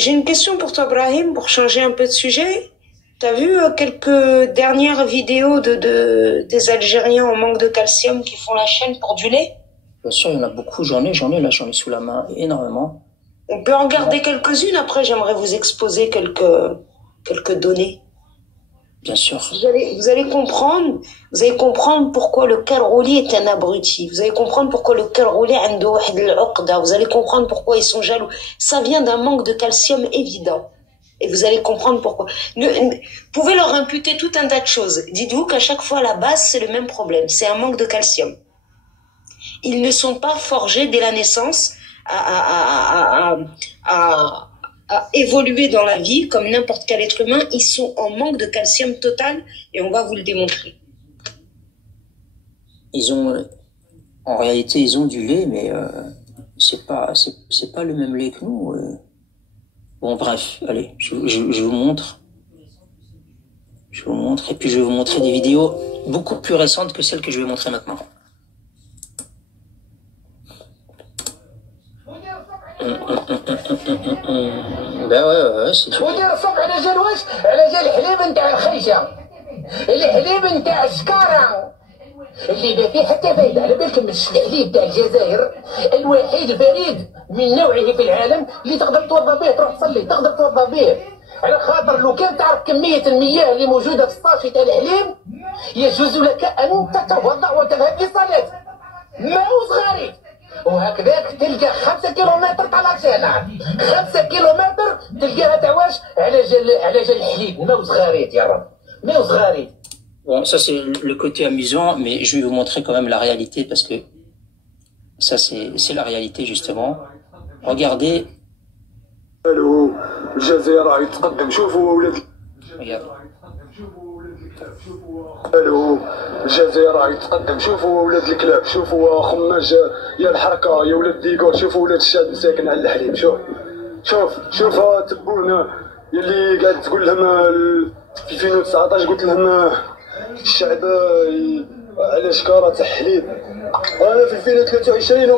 J'ai une question pour toi, Brahim, pour changer un peu de sujet. T'as vu quelques dernières vidéos des Algériens en manque de calcium qui font la chaîne pour du lait? Bien sûr, il y en a beaucoup, j'en ai sous la main, énormément. On peut en regarder quelques-unes, après j'aimerais vous exposer quelques données. Bien sûr. Vous allez comprendre pourquoi le Carouli est un abruti. Vous allez comprendre pourquoi le Carouli a un واحد العقدة. Vous allez comprendre pourquoi ils sont jaloux. Ça vient d'un manque de calcium évident. Et vous allez comprendre pourquoi. Vous pouvez leur imputer tout un tas de choses. Dites-vous qu'à chaque fois, à la base, c'est le même problème. C'est un manque de calcium. Ils ne sont pas forgés dès la naissance à évoluer dans la vie comme n'importe quel être humain. Ils sont en manque de calcium total et on va vous le démontrer. En réalité, ils ont du lait, mais c'est pas le même lait que nous. Bon, bref, allez, je vous montre. Je vous montre, et puis je vais vous montrer des vidéos beaucoup plus récentes que celles que je vais montrer maintenant. Ben ouais, c'est sûr. ودير الصبح على جال واش؟ على جال الحليب نتاع الخيشه، الحليب نتاع الشكاره اللي ما فيه حتى فايده. على بالك من الحليب تاع الجزائر الوحيد الفريد من نوعه في العالم اللي تقدر توضى به تروح تصلي، تقدر توضى به، على خاطر لو كان تعرف كميه المياه اللي موجوده في الصافي تاع الحليب يجوز لك ان تتوضا وتذهب للصلاه. ماء صغاري وهكذاك تلقى 5 كيلومتر طلعتنا، 5 كيلومتر تلقاها تاع واش؟ على جال الحليب، ماء صغاريت يا رب، ماء صغاريت. Bon, ça c'est le côté amusant, mais je vais vous montrer quand même la réalité parce que ça c'est la réalité justement. Regardez. الو الجزائر راه يتقدم. شوفوا ولاد. الو الجزائر راه يتقدم. شوفوا ولاد الكلاب، شوفوا خماج يا الحركه يا ولاد ديكور، شوفوا ولاد الشاد ساكن على الحليب. شوف تبونا يلي قاعد تقول لهم في 2019 قلت لهم الشعب على شكاره تاع حليب. انا في 2023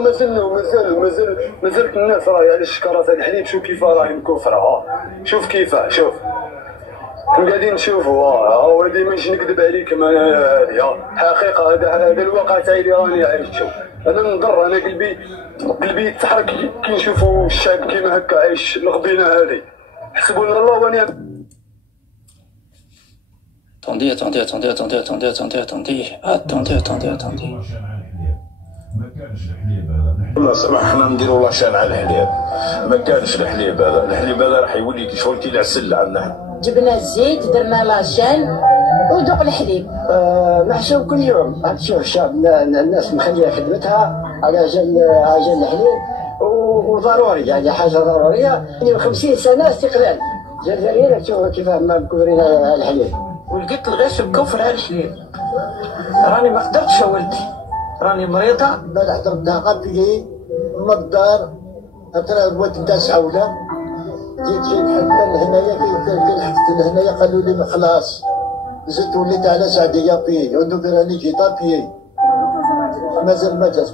ومازالت الناس راهي على الشكاره تاع الحليب. شوف كيف راهي مكفره، شوف كيف قاعدين نشوفوا. هادي ماشي نكذب عليكم، انا هذه حقيقه. هذا الواقع تاعي اللي راني عايشه. انا نضر، انا قلبي يتحرك كي نشوفوا الشعب كيما هكا عايش الغبينه هذه. حسبونا الله ونعم. Attendez. والله سمح حنا نديروا لاشين على الحليب. ما كانش الحليب هذا راح يولي شغل كي العسل عندنا. جبنا الزيت درنا لاشين وذوق الحليب. محشو كل يوم. تشوف الشعب الناس مخليه خدمتها على جال الحليب، وضروري يعني حاجه ضروريه. 50 سنه استقلال جزائريه، تشوف كيف ما مكورين على الحليب. ولقيت الغش مكفر على الحليب. راني ما قدرتش ولدي، راني مريضه. بعد حضرتها قبلي من الدار ترى الواد نتاع سعوده. جيت نحمل هنايا كي لحقت لهنايا قالوا لي خلاص زدت وليت على سعديه بي ودوك راني جيت بي مازال ما جاش.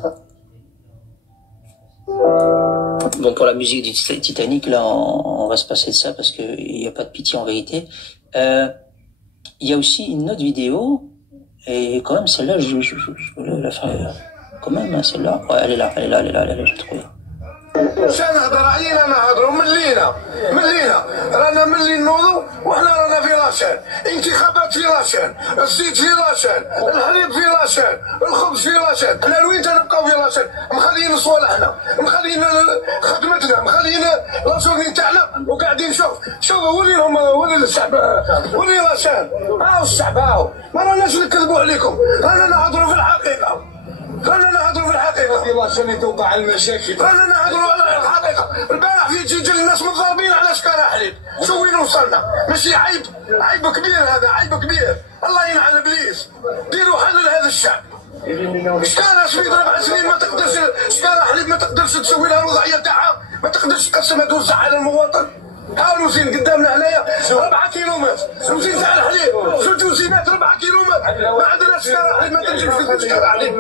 Bon, pour la musique du Titanic, là, on va se passer de ça parce qu'il n'y a pas de pitié en vérité. Il y a aussi une autre vidéo, et quand même celle-là, je voulais la faire quand même, hein, celle-là. Ouais, elle est là, je trouve. شان نهضر علينا نهضروا ملينا رانا ملي نوضوا وحنا رانا في لاشين. انتخابات في لاشين، الزيت في لاشين، الحليب في لاشين، الخبز في لاشين. حنا لوين تنبقاو في لاشين؟ مخليين صوالحنا، مخليين خدمتنا، مخليين لاشورني تاعنا وقاعدين. شوف ولي الشعب، ولي لاشين. هاو الشعب، هاو ما راناش نكذبوا عليكم، رانا نهضروا في الحقيقه. في لاشين اللي توقع المشاكل. رانا نهضروا على الحقيقه. البارح في جيجل الناس متضاربين على شكاره حليب. شو وين وصلنا؟ ماشي عيب كبير، هذا عيب كبير. الله يلعن ابليس. ديروا حل لهذا الشعب. شكاره سويد 4 سنين ما تقدرش، شكاره حليب ما تقدرش تسوي لها الوضعيه تاعها، ما تقدرش تقسمها توزع على المواطن. هاو وزين قدامنا هنايا 4 كيلومتر، وزين تاع الحليب 2 وزينات 4 كيلومتر. ما عندناش شكاره حليب، ما تنجمش تجيب شكاره حليب.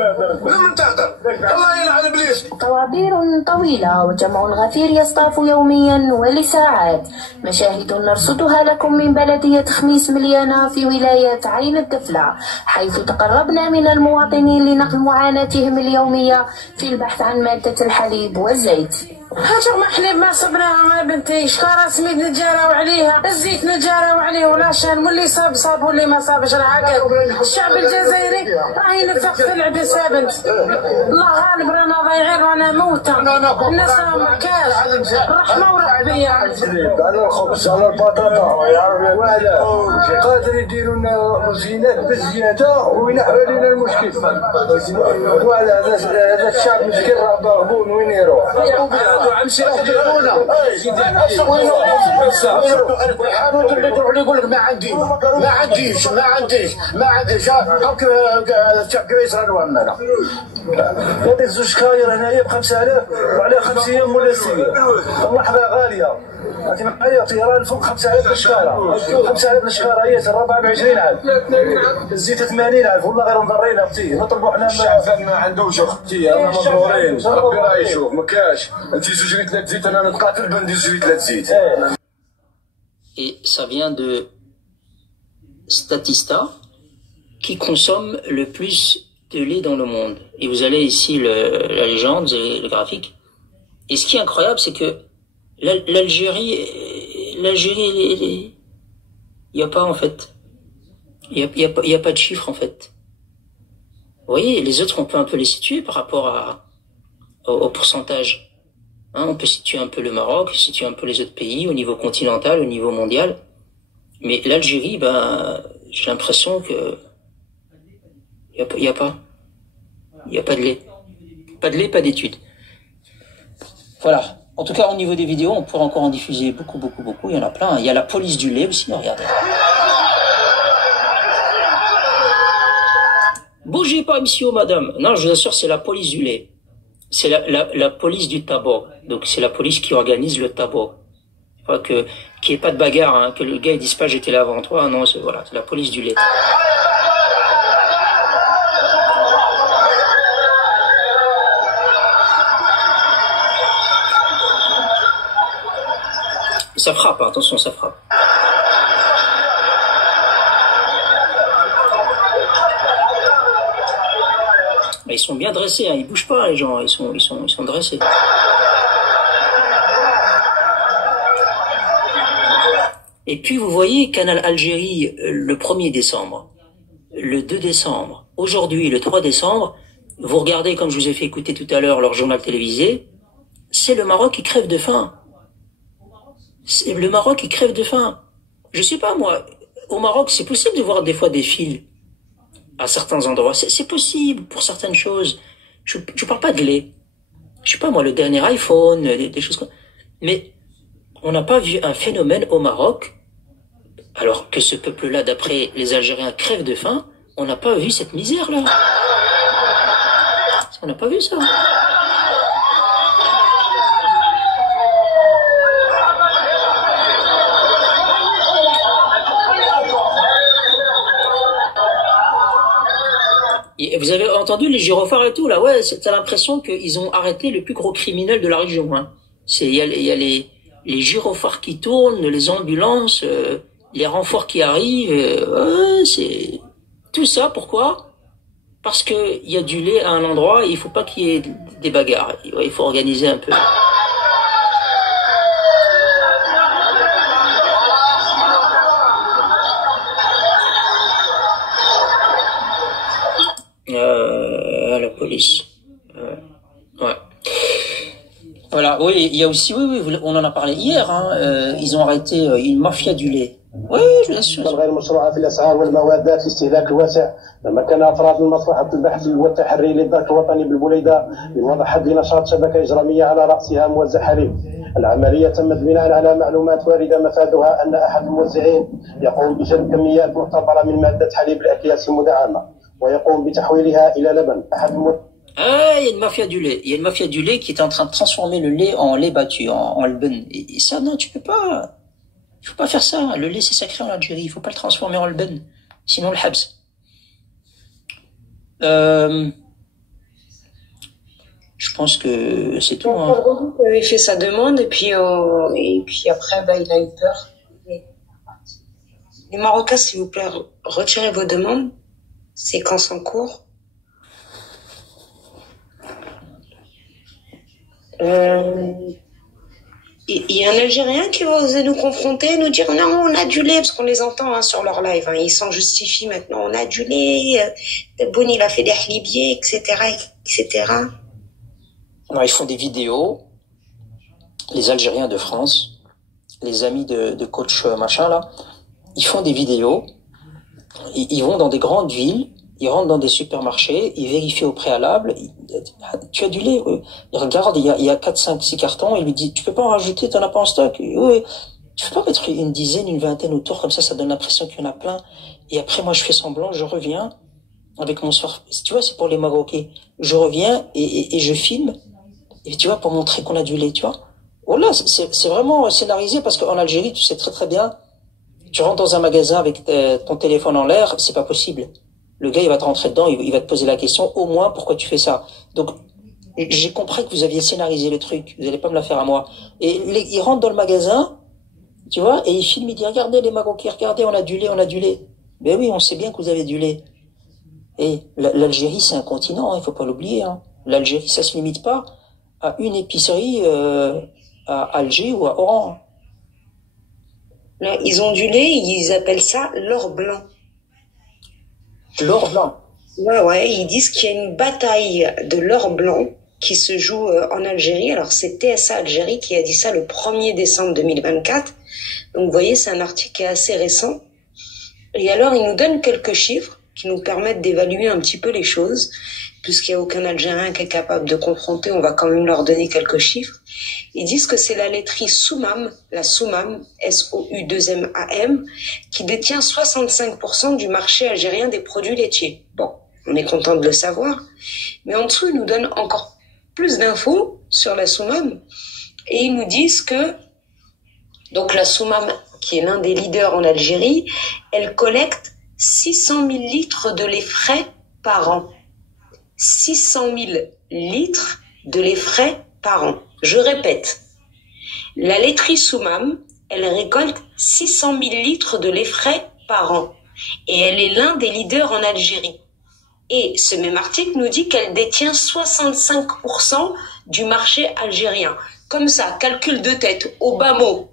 لمن تهدر؟ الله يلعن ابليس. طوابير طويلة وجمع غفير يصطاف يوميا ولساعات. مشاهد نرصدها لكم من بلدية خميس مليانة في ولاية عين الدفلة، حيث تقربنا من المواطنين لنقل معاناتهم اليومية في البحث عن مادة الحليب والزيت. هاجر ما حليب ما صبناها ما بنتي، شكارة سميد نتجاراو عليها، الزيت نتجاراو عليه ولا شان، واللي صاب صاب واللي ما صابش راه هكا. الشعب الجزائري راهي نفق في العدس يا بنت، الله غالب رانا ضايعين رانا موتى، الناس ما كاش الرحمة وربية. على الخبز على البطاطا وعلى قادر يديروا لنا زينات بزيادة وينحوا علينا المشكل. وعلى هذا الشعب مسكين راه باغبون وين يروح؟ عمشي يحضرونا الحانوت اللي تروح لي يقول لك ما عنديش الشعب كويس راه نوهم انا. هذيك زوج كاير هنايا ب 5000 وعلى 5 ايام ولا 6. اللحظه غاليه لكن معايا طيران فوق 5000 الشكاره. 5000 الشكاره هي 24,000. الزيت 80,000 والله غير مضرين اختي. نطلبوا حنا الشعب ما عندوش اختي انا مضرورين ربي راه يشوف ما كاش. انت 2 لتر زيت انا نتقاتل بندير 2 لتر زيت. Et ça vient de Statista, qui consomme le plus de lait dans le monde. Et vous allez ici la légende et le graphique. Et ce qui est incroyable, c'est que l'Algérie, il n'y a pas en fait. Il y a pas de chiffres en fait. Vous voyez, les autres, on peut un peu les situer par rapport au pourcentage. Hein, on peut situer un peu le Maroc, situer un peu les autres pays au niveau continental, au niveau mondial. Mais l'Algérie, ben, j'ai l'impression que il y a pas de lait. Pas de lait, pas d'études. Voilà. En tout cas, au niveau des vidéos, on pourrait encore en diffuser beaucoup. Il y en a plein. Il y a la police du lait aussi, regardez. Bougez pas, monsieur ou madame. Non, je vous assure, c'est la police du lait. C'est la police du tabac. Donc, c'est la police qui organise le tabac. Enfin, qu'il n'y ait pas de bagarre, hein, que le gars, il dise pas, j'étais là avant toi. Non, voilà, c'est la police du lait. Ça frappe, hein, attention, ça frappe. Mais ils sont bien dressés, hein, ils bougent pas, les gens, ils sont dressés. Et puis vous voyez Canal Algérie le 1er décembre, le 2 décembre, aujourd'hui le 3 décembre, vous regardez comme je vous ai fait écouter tout à l'heure leur journal télévisé, c'est le Maroc qui crève de faim. C'est le Maroc qui crève de faim. Je sais pas moi, au Maroc c'est possible de voir des fois des fils à certains endroits, c'est possible pour certaines choses. Je parle pas de lait. Je sais pas moi, le dernier iPhone, des choses comme ça. Mais on n'a pas vu un phénomène au Maroc, alors que ce peuple-là, d'après les Algériens, crève de faim, on n'a pas vu cette misère-là. On n'a pas vu ça. Et vous avez entendu les gyrophares et tout, là, ouais, t'as l'impression qu'ils ont arrêté le plus gros criminel de la région, hein. Il y a les gyrophares qui tournent, les ambulances, les renforts qui arrivent, c'est tout ça. Pourquoi? Parce que il y a du lait à un endroit et il faut pas qu'il y ait des bagarres. Il faut organiser un peu. La police. Ouais. Voilà, oui, il y a aussi, oui, on en a parlé hier, hein, ils ont arrêté une mafia du lait. Oui, je l'assure. غير مشروعة في الأسعار والموادات الاستهلاك الواسع لما كان أفراد من مصلحة البحث والتحري للدرك الوطني بالبوليدة بوضع حد نشاط شبكة إجرامية على رأسها موزع حليب. العملية تمت بناء على معلومات واردة مفادها أن أحد الموزعين يقوم بجلب كميات معتبرة من مادة حليب الأكياس المدعمة ويقوم بتحويلها إلى لبن. Ah, il y a une mafia du lait. Il y a une mafia du lait qui est en train de transformer le lait en lait battu, en lben. Et ça, non, tu peux pas. Il faut pas faire ça. Le lait, c'est sacré en Algérie. Il faut pas le transformer en lben. Sinon, le habs. Je pense que c'est tout. Donc, Pedro avait fait sa demande et puis après, bah, il a eu peur. Les Marocains, s'il vous plaît, retirez vos demandes. Séquence en cours. Il y a un Algérien qui va oser nous confronter, nous dire non, on a du lait, parce qu'on les entend sur leur live, ils s'en justifient maintenant, on a du lait, Tebboune il a fait des halibiers, etc., etc. Non, ils font des vidéos, les Algériens de France, les amis de coach machin là, ils font des vidéos, ils vont dans des grandes villes, ils rentrent dans des supermarchés, ils vérifient au préalable, tu as du lait, oui. Ils regardent, il y a 4, 5, 6 cartons, il lui dit, tu peux pas en rajouter, t'en as pas en stock? Oui. Tu peux pas mettre une dizaine, une vingtaine autour, comme ça donne l'impression qu'il y en a plein. Et après, moi, je fais semblant, je reviens avec mon soir, tu vois, c'est pour les Marocains. Je reviens et je filme, et tu vois, pour montrer qu'on a du lait, tu vois. Oh là, c'est vraiment scénarisé parce qu'en Algérie, tu sais très très bien, tu rentres dans un magasin avec ton téléphone en l'air, c'est pas possible. Le gars, il va te rentrer dedans, il va te poser la question, au moins, pourquoi tu fais ça? Donc, j'ai compris que vous aviez scénarisé le truc, vous allez pas me la faire à moi. Et il rentre dans le magasin, tu vois, et il filme, il dit, regardez les Marocains, regardez, on a du lait. Ben oui, on sait bien que vous avez du lait. Et l'Algérie, c'est un continent, il faut pas l'oublier. Hein. L'Algérie, ça se limite pas à une épicerie à Alger ou à Oran. Là, ils ont du lait, ils appellent ça l'or blanc. L'or blanc. Ouais, ils disent qu'il y a une bataille de l'or blanc qui se joue en Algérie. Alors, c'est TSA Algérie qui a dit ça le 1er décembre 2024. Donc, vous voyez, c'est un article qui est assez récent. Et alors, ils nous donnent quelques chiffres qui nous permettent d'évaluer un petit peu les choses. Puisqu'il n'y a aucun Algérien qui est capable de confronter, on va quand même leur donner quelques chiffres. Ils disent que c'est la laiterie Soumam, la Soumam, S-O-U-2-M-A-M, qui détient 65% du marché algérien des produits laitiers. Bon, on est content de le savoir. Mais en dessous, ils nous donnent encore plus d'infos sur la Soumam. Et ils nous disent que, donc la Soumam, qui est l'un des leaders en Algérie, elle collecte 600 000 litres de lait frais par an. 600 000 litres de lait frais par an. Je répète, la laiterie Soumam, elle récolte 600 000 litres de lait frais par an. Et elle est l'un des leaders en Algérie. Et ce même article nous dit qu'elle détient 65% du marché algérien. Comme ça, calcul de tête, au bas mot.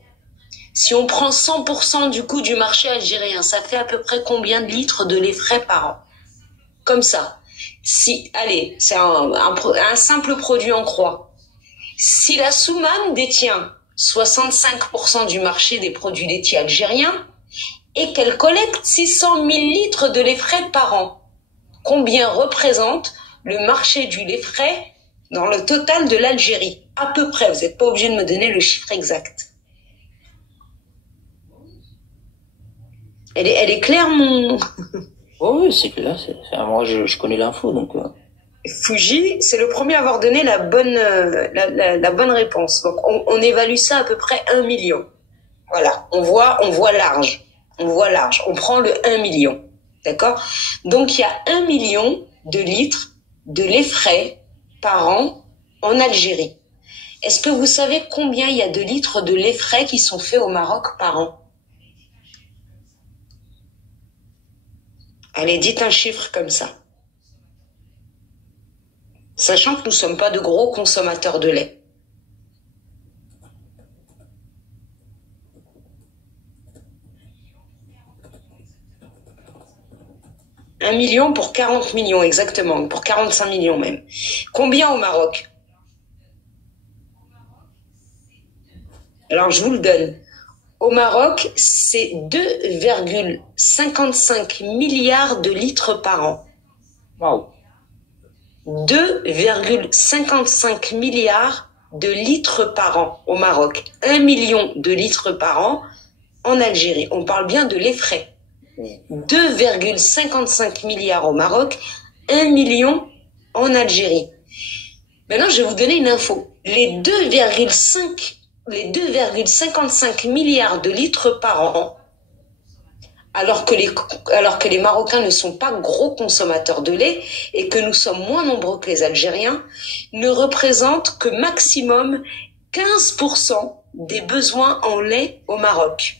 Si on prend 100% du coût du marché algérien, ça fait à peu près combien de litres de lait frais par an? Comme ça. Allez, c'est un simple produit en croix. Si la Soumam détient 65% du marché des produits laitiers algériens et qu'elle collecte 600 000 litres de lait frais par an, combien représente le marché du lait frais dans le total de l'Algérie? À peu près, vous n'êtes pas obligé de me donner le chiffre exact. Elle est claire, mon... Oh oui, c'est clair. Moi, je connais l'info, donc... Fuji, c'est le premier à avoir donné la bonne réponse. Donc, on évalue ça à peu près 1 million. Voilà, on voit large. On prend le 1 million. D'accord? Donc, il y a 1 million de litres de lait frais par an en Algérie. Est-ce que vous savez combien il y a de litres de lait frais qui sont faits au Maroc par an? Allez, dites un chiffre comme ça. Sachant que nous ne sommes pas de gros consommateurs de lait. 1 million pour 40 millions, exactement, pour 45 millions même. Combien au Maroc? Alors, je vous le donne. Au Maroc, c'est 2,55 milliards de litres par an. Waouh. 2,55 milliards de litres par an au Maroc. 1 million de litres par an en Algérie. On parle bien de lait frais. 2,55 milliards au Maroc, 1 million en Algérie. Maintenant, je vais vous donner une info. Les 2,55 milliards de litres par an alors que les Marocains ne sont pas gros consommateurs de lait et que nous sommes moins nombreux que les Algériens, ne représente que maximum 15% des besoins en lait au Maroc.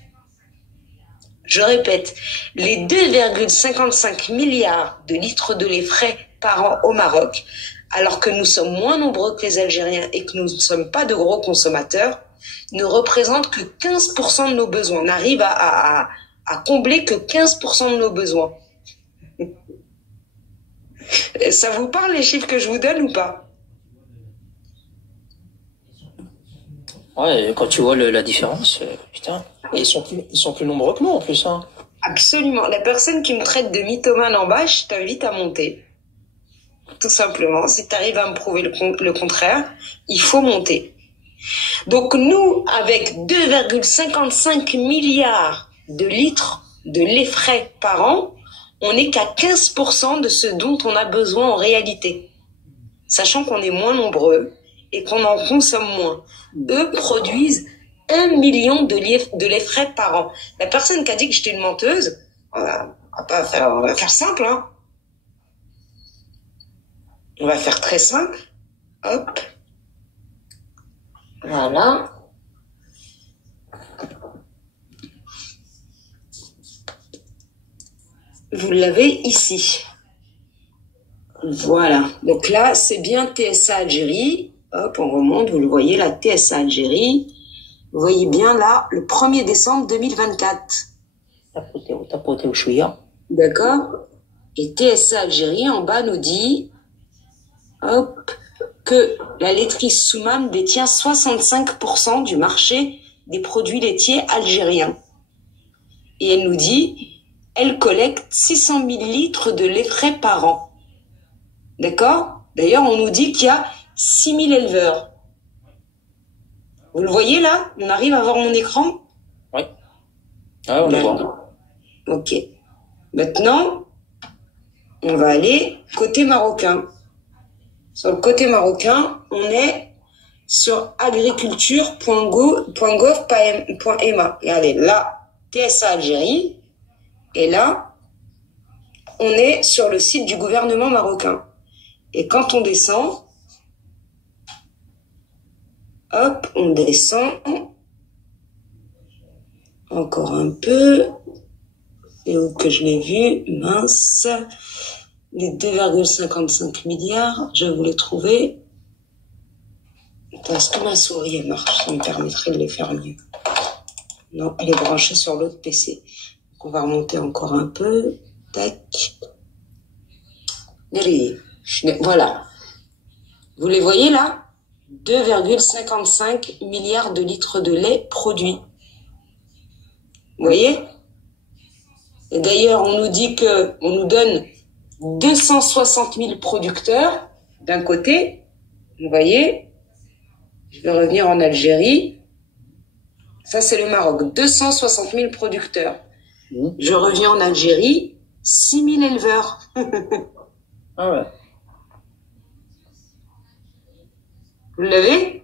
Je répète, les 2,55 milliards de litres de lait frais par an au Maroc, alors que nous sommes moins nombreux que les Algériens et que nous ne sommes pas de gros consommateurs, ne représentent que 15% de nos besoins. On n'arrive à combler que 15% de nos besoins. Ça vous parle les chiffres que je vous donne ou pas? Ouais, quand tu vois la différence, putain, et ils sont plus nombreux que nous en plus, hein. Absolument. La personne qui me traite de mythomane en bas, je t'invite à monter. Tout simplement. Si tu arrives à me prouver le contraire, il faut monter. Donc nous, avec 2,55 milliards de litres de lait frais par an, on n'est qu'à 15% de ce dont on a besoin en réalité. Sachant qu'on est moins nombreux et qu'on en consomme moins. Eux produisent 1 million de lait frais par an. La personne qui a dit que j'étais une menteuse, on va faire simple, hein. On va faire très simple. Hop. Voilà. Vous l'avez ici. Voilà. Donc là, c'est bien TSA Algérie. Hop, on remonte. Vous le voyez, la TSA Algérie. Vous voyez bien là, le 1er décembre 2024. Tapoté au chouïa. D'accord. Et TSA Algérie, en bas, nous dit, hop, que la laiterie Soumam détient 65% du marché des produits laitiers algériens. Et elle nous dit, elle collecte 600 000 litres de lait frais par an. D'accord? D'ailleurs, on nous dit qu'il y a 6 000 éleveurs. Vous le voyez là? On arrive à voir mon écran? Oui. Ah, on le voit. Ok. Maintenant, on va aller côté marocain. Sur le côté marocain, on est sur agriculture.gov.ma. Regardez, là, TSA Algérie. Et là, on est sur le site du gouvernement marocain. Et quand on descend, hop, on descend encore un peu. Et où que je l'ai vu, mince, les 2,55 milliards, je vais vous les trouver. Est-ce que ma souris elle marche? Ça me permettrait de les faire mieux. Non, elle est branchée sur l'autre PC. Donc on va remonter encore un peu. Tac. Voilà. Vous les voyez là? 2,55 milliards de litres de lait produits. Vous voyez? Et d'ailleurs, on nous dit que on nous donne 260 000 producteurs d'un côté. Vous voyez? Je vais revenir en Algérie. Ça, c'est le Maroc. 260 000 producteurs. Je reviens en Algérie. 6 000 éleveurs. Ah ouais. Vous l'avez?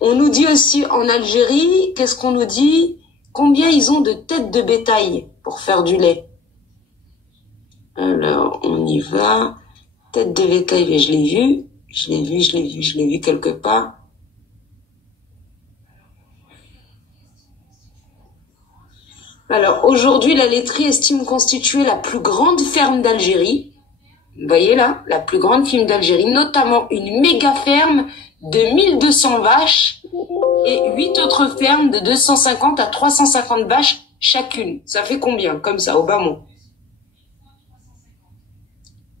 On nous dit aussi en Algérie, qu'est-ce qu'on nous dit? Combien ils ont de têtes de bétail pour faire du lait? Alors, on y va. Tête de bétail, mais je l'ai vu. Je l'ai vu quelque part. Alors, aujourd'hui, la laiterie estime constituer la plus grande ferme d'Algérie. Vous voyez là, la plus grande ferme d'Algérie, notamment une méga ferme de 1200 vaches et 8 autres fermes de 250 à 350 vaches chacune. Ça fait combien, comme ça, au bas mot?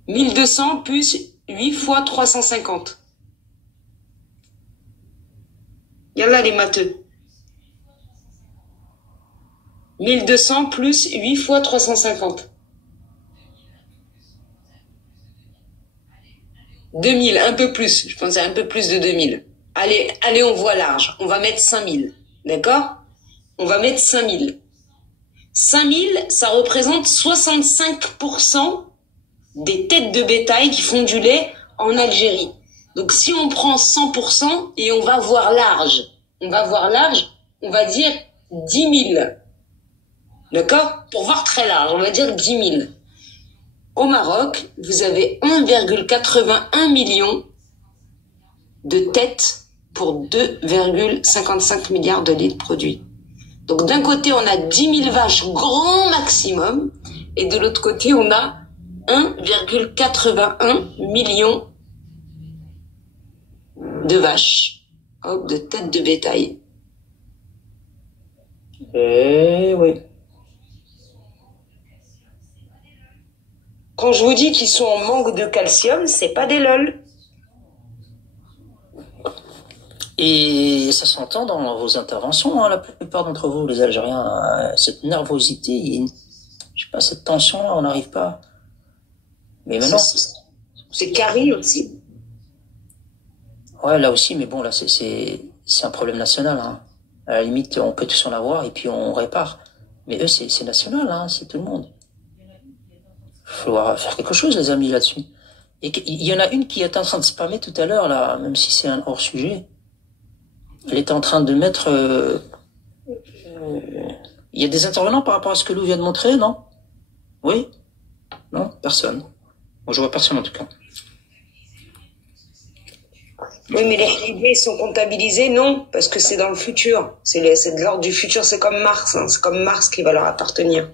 1200 plus 8 fois 350. Yallah les matheux. 1200 plus 8 fois 350. 2000, un peu plus. Je pensais un peu plus de 2000. Allez, on voit large. On va mettre 5000. D'accord? On va mettre 5000. 5000, ça représente 65% des têtes de bétail qui font du lait en Algérie. Donc si on prend 100% et on va voir large, on va dire 10 000. D'accord? Pour voir très large, on va dire 10 000. Au Maroc, vous avez 1,81 million de têtes pour 2,55 milliards de litres produits. Donc d'un côté, on a 10 000 vaches grand maximum, et de l'autre côté, on a 1,81 million de vaches, de têtes de bétail. Eh oui. Quand je vous dis qu'ils sont en manque de calcium, c'est pas des lol. Et ça s'entend dans vos interventions, hein, la plupart d'entre vous, les Algériens, cette nervosité, je sais pas, cette tension-là, on n'arrive pas. Mais maintenant, c'est Carrie aussi. Ouais, là aussi, mais bon, là, c'est un problème national, hein. À la limite, on peut tous en avoir et puis on répare. Mais eux, c'est national, hein, c'est tout le monde. Il faut faire quelque chose, les amis, là-dessus. Et il y en a une qui était en train de spammer tout à l'heure, là, même si c'est un hors-sujet. Elle était en train de mettre... Il y a des intervenants par rapport à ce que Lou vient de montrer, non? Oui? Non? Personne. Bon, je vois personne, en tout cas. Oui, mais les idées sont comptabilisées, non, parce que c'est dans le futur. C'est de l'ordre du futur, c'est comme Mars, hein. C'est comme Mars qui va leur appartenir.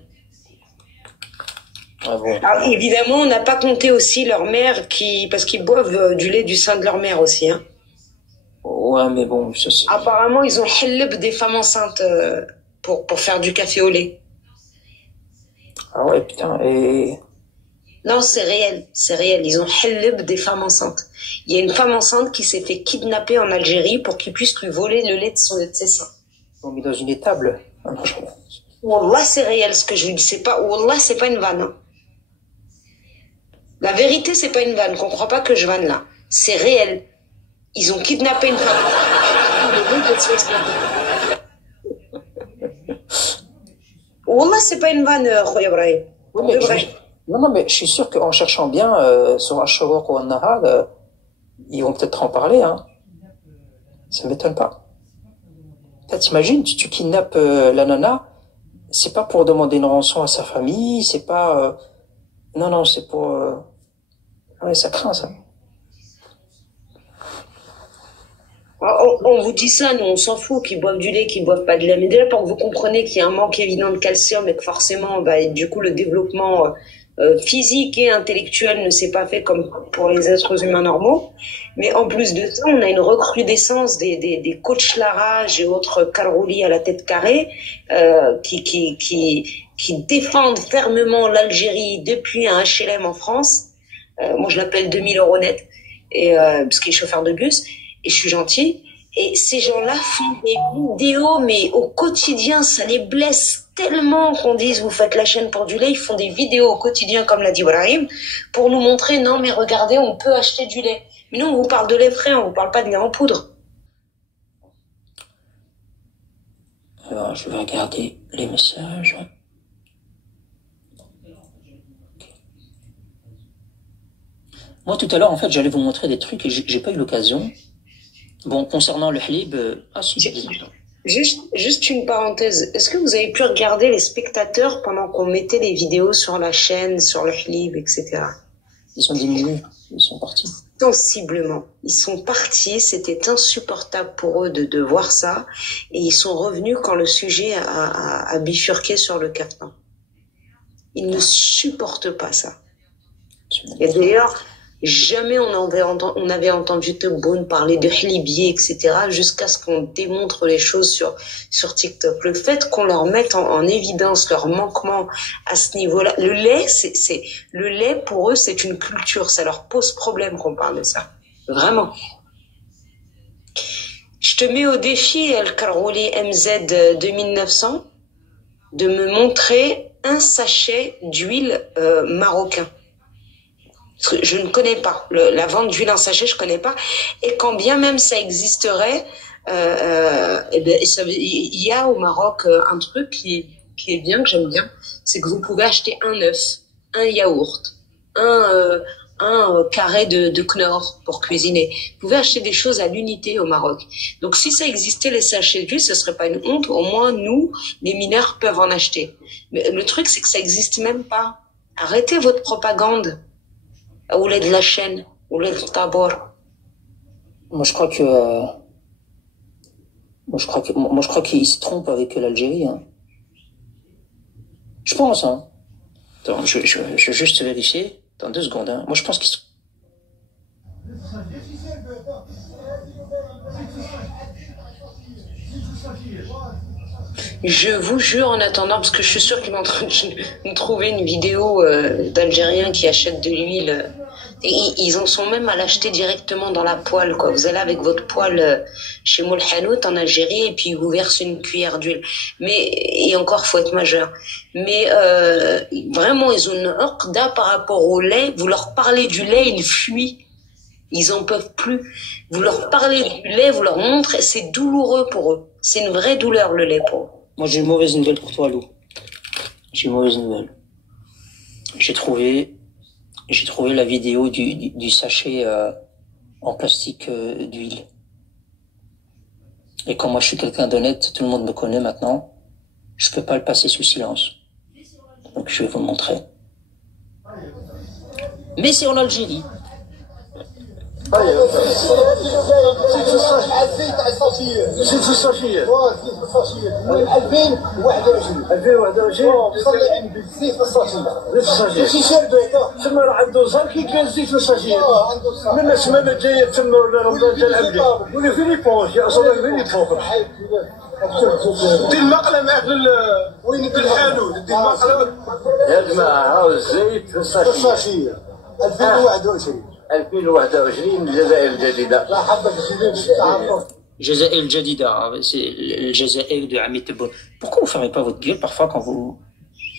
Ah bon. Alors, évidemment, on n'a pas compté aussi leur mère, parce qu'ils boivent du lait du sein de leur mère aussi, hein. Ouais, mais bon, ça c'est... Apparemment, ils ont helleb des femmes enceintes pour faire du café au lait. Ah ouais, putain, et... Non, c'est réel, c'est réel. Ils ont helleb des femmes enceintes. Il y a une femme enceinte qui s'est fait kidnapper en Algérie pour qu'ils puissent lui voler le lait de ses seins. Ils l'ont mis dans une étable. Wallah, c'est réel ce que je vous dis. C'est pas une vanne. Hein. La vérité, c'est pas une vanne. Qu'on croit pas que je vanne là. C'est réel. Ils ont kidnappé une femme. Wallah, c'est pas une vanne, Khoya Ibrahim. Oui, non, mais je suis sûr qu'en cherchant bien sur Ashuruk ou An-Nahar, ils vont peut-être en parler, hein. Ça m'étonne pas. T'imagines, tu kidnappes la nana, c'est pas pour demander une rançon à sa famille, c'est pas... Non, c'est pour... Ouais, ça craint, ça. On vous dit ça, nous on s'en fout, qu'ils boivent du lait, qu'ils boivent pas de lait. Mais déjà pour que vous compreniez qu'il y a un manque évident de calcium et que forcément, du coup, le développement physique et intellectuel ne s'est pas fait comme pour les êtres humains normaux. Mais en plus de ça, on a une recrudescence des coachs Larage et autres Kalrouli à la tête carrée qui défendent fermement l'Algérie depuis un HLM en France. Moi, je l'appelle 2000 € net, parce qu'il est chauffeur de bus. Et je suis gentille. Et ces gens-là font des vidéos, mais au quotidien, ça les blesse tellement qu'on dise, vous faites la chaîne pour du lait. Ils font des vidéos au quotidien, comme l'a dit Ibrahim, pour nous montrer, non, mais regardez, on peut acheter du lait. Mais nous, on vous parle de lait frais, on vous parle pas de lait en poudre. Alors, je vais regarder les messages. Moi, tout à l'heure, en fait, j'allais vous montrer des trucs et j'ai pas eu l'occasion. Bon, concernant le halib, Juste une parenthèse. Est-ce que vous avez pu regarder les spectateurs pendant qu'on mettait les vidéos sur la chaîne, sur le halib, etc. Ils sont diminués, ils sont partis. Sensiblement. Ils sont partis, c'était insupportable pour eux de voir ça, et ils sont revenus quand le sujet a bifurqué sur le caftan. Ils ne supportent pas ça. Et d'ailleurs, jamais on avait entendu Tebboune parler de halibier, etc., jusqu'à ce qu'on démontre les choses sur TikTok. Le fait qu'on leur mette en évidence leur manquement à ce niveau-là, le lait pour eux, c'est une culture, ça leur pose problème qu'on parle de ça. Vraiment. Je te mets au défi, El Karouli MZ 2900, de me montrer un sachet d'huile marocain. Je ne connais pas. La vente d'huile en sachet, je connais pas. Et quand bien même ça existerait, il y a au Maroc un truc qui est bien, que j'aime bien, c'est que vous pouvez acheter un œuf, un yaourt, un un carré de Knorr pour cuisiner. Vous pouvez acheter des choses à l'unité au Maroc. Donc si ça existait, les sachets d'huile, ce serait pas une honte. Au moins, nous, les mineurs, peuvent en acheter. Mais le truc, c'est que ça existe même pas. Arrêtez votre propagande. Ou de la chaîne, ou de tabor. Moi, je crois qu'il se trompe avec l'Algérie. Hein. Je pense. Hein. Attends, je vais juste vérifier. Dans 2 secondes. Hein. Moi, je pense qu'il se... Je vous jure, en attendant, parce que je suis sûre qu'il est en train de me trouver une vidéo d'Algériens qui achètent de l'huile. Et ils en sont même à l'acheter directement dans la poêle, quoi. Vous allez avec votre poêle chez Moul Hanout en Algérie et puis ils vous versent une cuillère d'huile. Mais, et encore, faut être majeur. Mais vraiment, ils ont une orda par rapport au lait. Vous leur parlez du lait, ils fuient. Ils en peuvent plus. Vous leur parlez du lait, vous leur montrez, c'est douloureux pour eux. C'est une vraie douleur, le lait, pour eux. Moi, j'ai une mauvaise nouvelle pour toi, Lou. J'ai une mauvaise nouvelle. J'ai trouvé la vidéo du sachet en plastique d'huile. Et comme moi, je suis quelqu'un d'honnête, tout le monde me connaît maintenant, je peux pas le passer sous silence. Donc, je vais vous le montrer. Mais c'est en Algérie. زيت الصافية 2021 زيت الصافية شي شاربة تما راه عنده زار كي كان زيت الصافية من السمانة الجاية تما ولا رمضان جا العام الجاي ولا فين يبونش يا اصلا فين يبونش دير المقلة معك وين في الحانوت دير المقلة يا جماعة هاو الزيت الصافية 2021 2021 الجزائر الجديدة لا حبك Jazair el-Jadida, c'est le Jazair de Hamid Tebboune. Pourquoi vous fermez pas votre gueule parfois quand vous...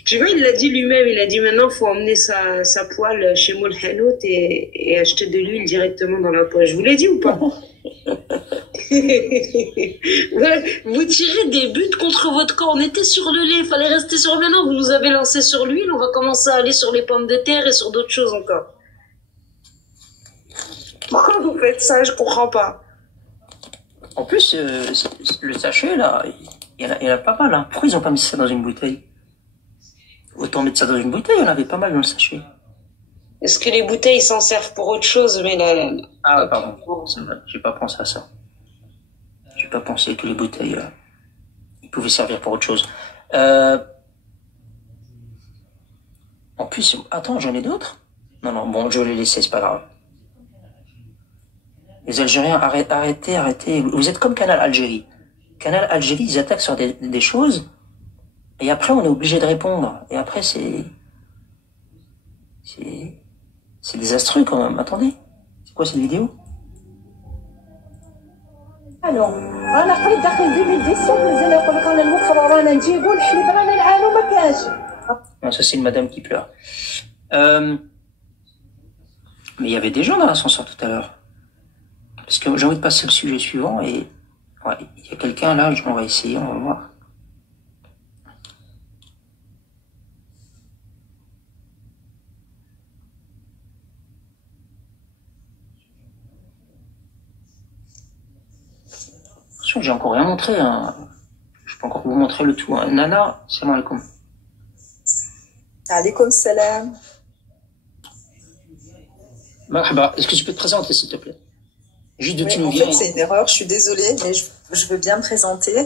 Tu vois, il l'a dit lui-même, il a dit maintenant, faut emmener sa poêle chez Moul Hanout et acheter de l'huile directement dans la poêle. Je vous l'ai dit ou pas? Ouais, vous tirez des buts contre votre corps. On était sur le lait, il fallait rester sur... Maintenant, vous nous avez lancé sur l'huile, on va commencer à aller sur les pommes de terre et sur d'autres choses encore. Pourquoi vous faites ça? Je comprends pas. En plus, le sachet, là, il y en a pas mal. Hein. Pourquoi ils ont pas mis ça dans une bouteille? Autant mettre ça dans une bouteille, il y en avait pas mal dans le sachet. Est-ce que les bouteilles s'en servent pour autre chose? Mais là... Ah, pardon. J'ai pas pensé à ça. J'ai pas pensé que les bouteilles, ils pouvaient servir pour autre chose. En plus, attends, j'en ai d'autres? Non, bon, je vais les laisser, c'est pas grave. Les Algériens, arrêtez. Vous êtes comme Canal Algérie. Canal Algérie, ils attaquent sur des choses, et après, on est obligé de répondre. Et après, c'est désastreux quand même. Attendez. C'est quoi cette vidéo? Alors, انا قريب داخل 2017 مازال يقول لك رانا نوفروا رانا نجيبوا الحليب رانا نعانوا ما كانش. Non, ça c'est une madame qui pleure. Mais il y avait des gens dans l'ascenseur tout à l'heure. Parce que j'ai envie de passer au sujet suivant et ouais, il y a quelqu'un là, on va essayer, on va voir. Attention, j'ai encore rien montré. Hein. Je peux encore vous montrer le tout. Hein. Nana, salam alaikum. Alaikum salam. Marhaba, est-ce que tu peux te présenter s'il te plaît? Juste de Oui, tu nous en viens. fait, c'est une erreur, je suis désolée, mais je veux bien me présenter.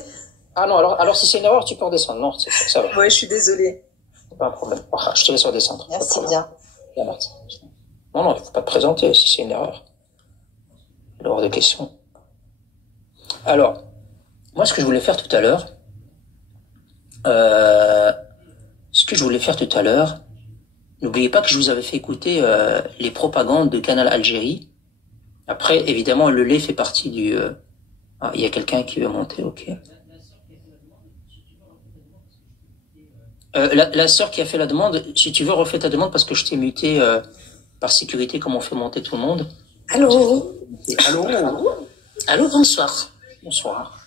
Ah non, alors si c'est une erreur, tu peux redescendre. Non, ça va. Oui, je suis désolée. C'est pas un problème. Ah, je te laisse redescendre. Merci bien. Bien, merci. Non, il ne faut pas te présenter si c'est une erreur. Il y a hors de question. Alors, moi, ce que je voulais faire tout à l'heure, n'oubliez pas que je vous avais fait écouter les propagandes de Canal Algérie. Après, évidemment, le lait fait partie du... Ah, il y a quelqu'un qui veut monter, ok. La sœur qui a fait la demande, si tu veux, refais ta demande parce que je t'ai muté par sécurité, comme on fait monter tout le monde. Allô? Allô? Allô, bonsoir. Bonsoir.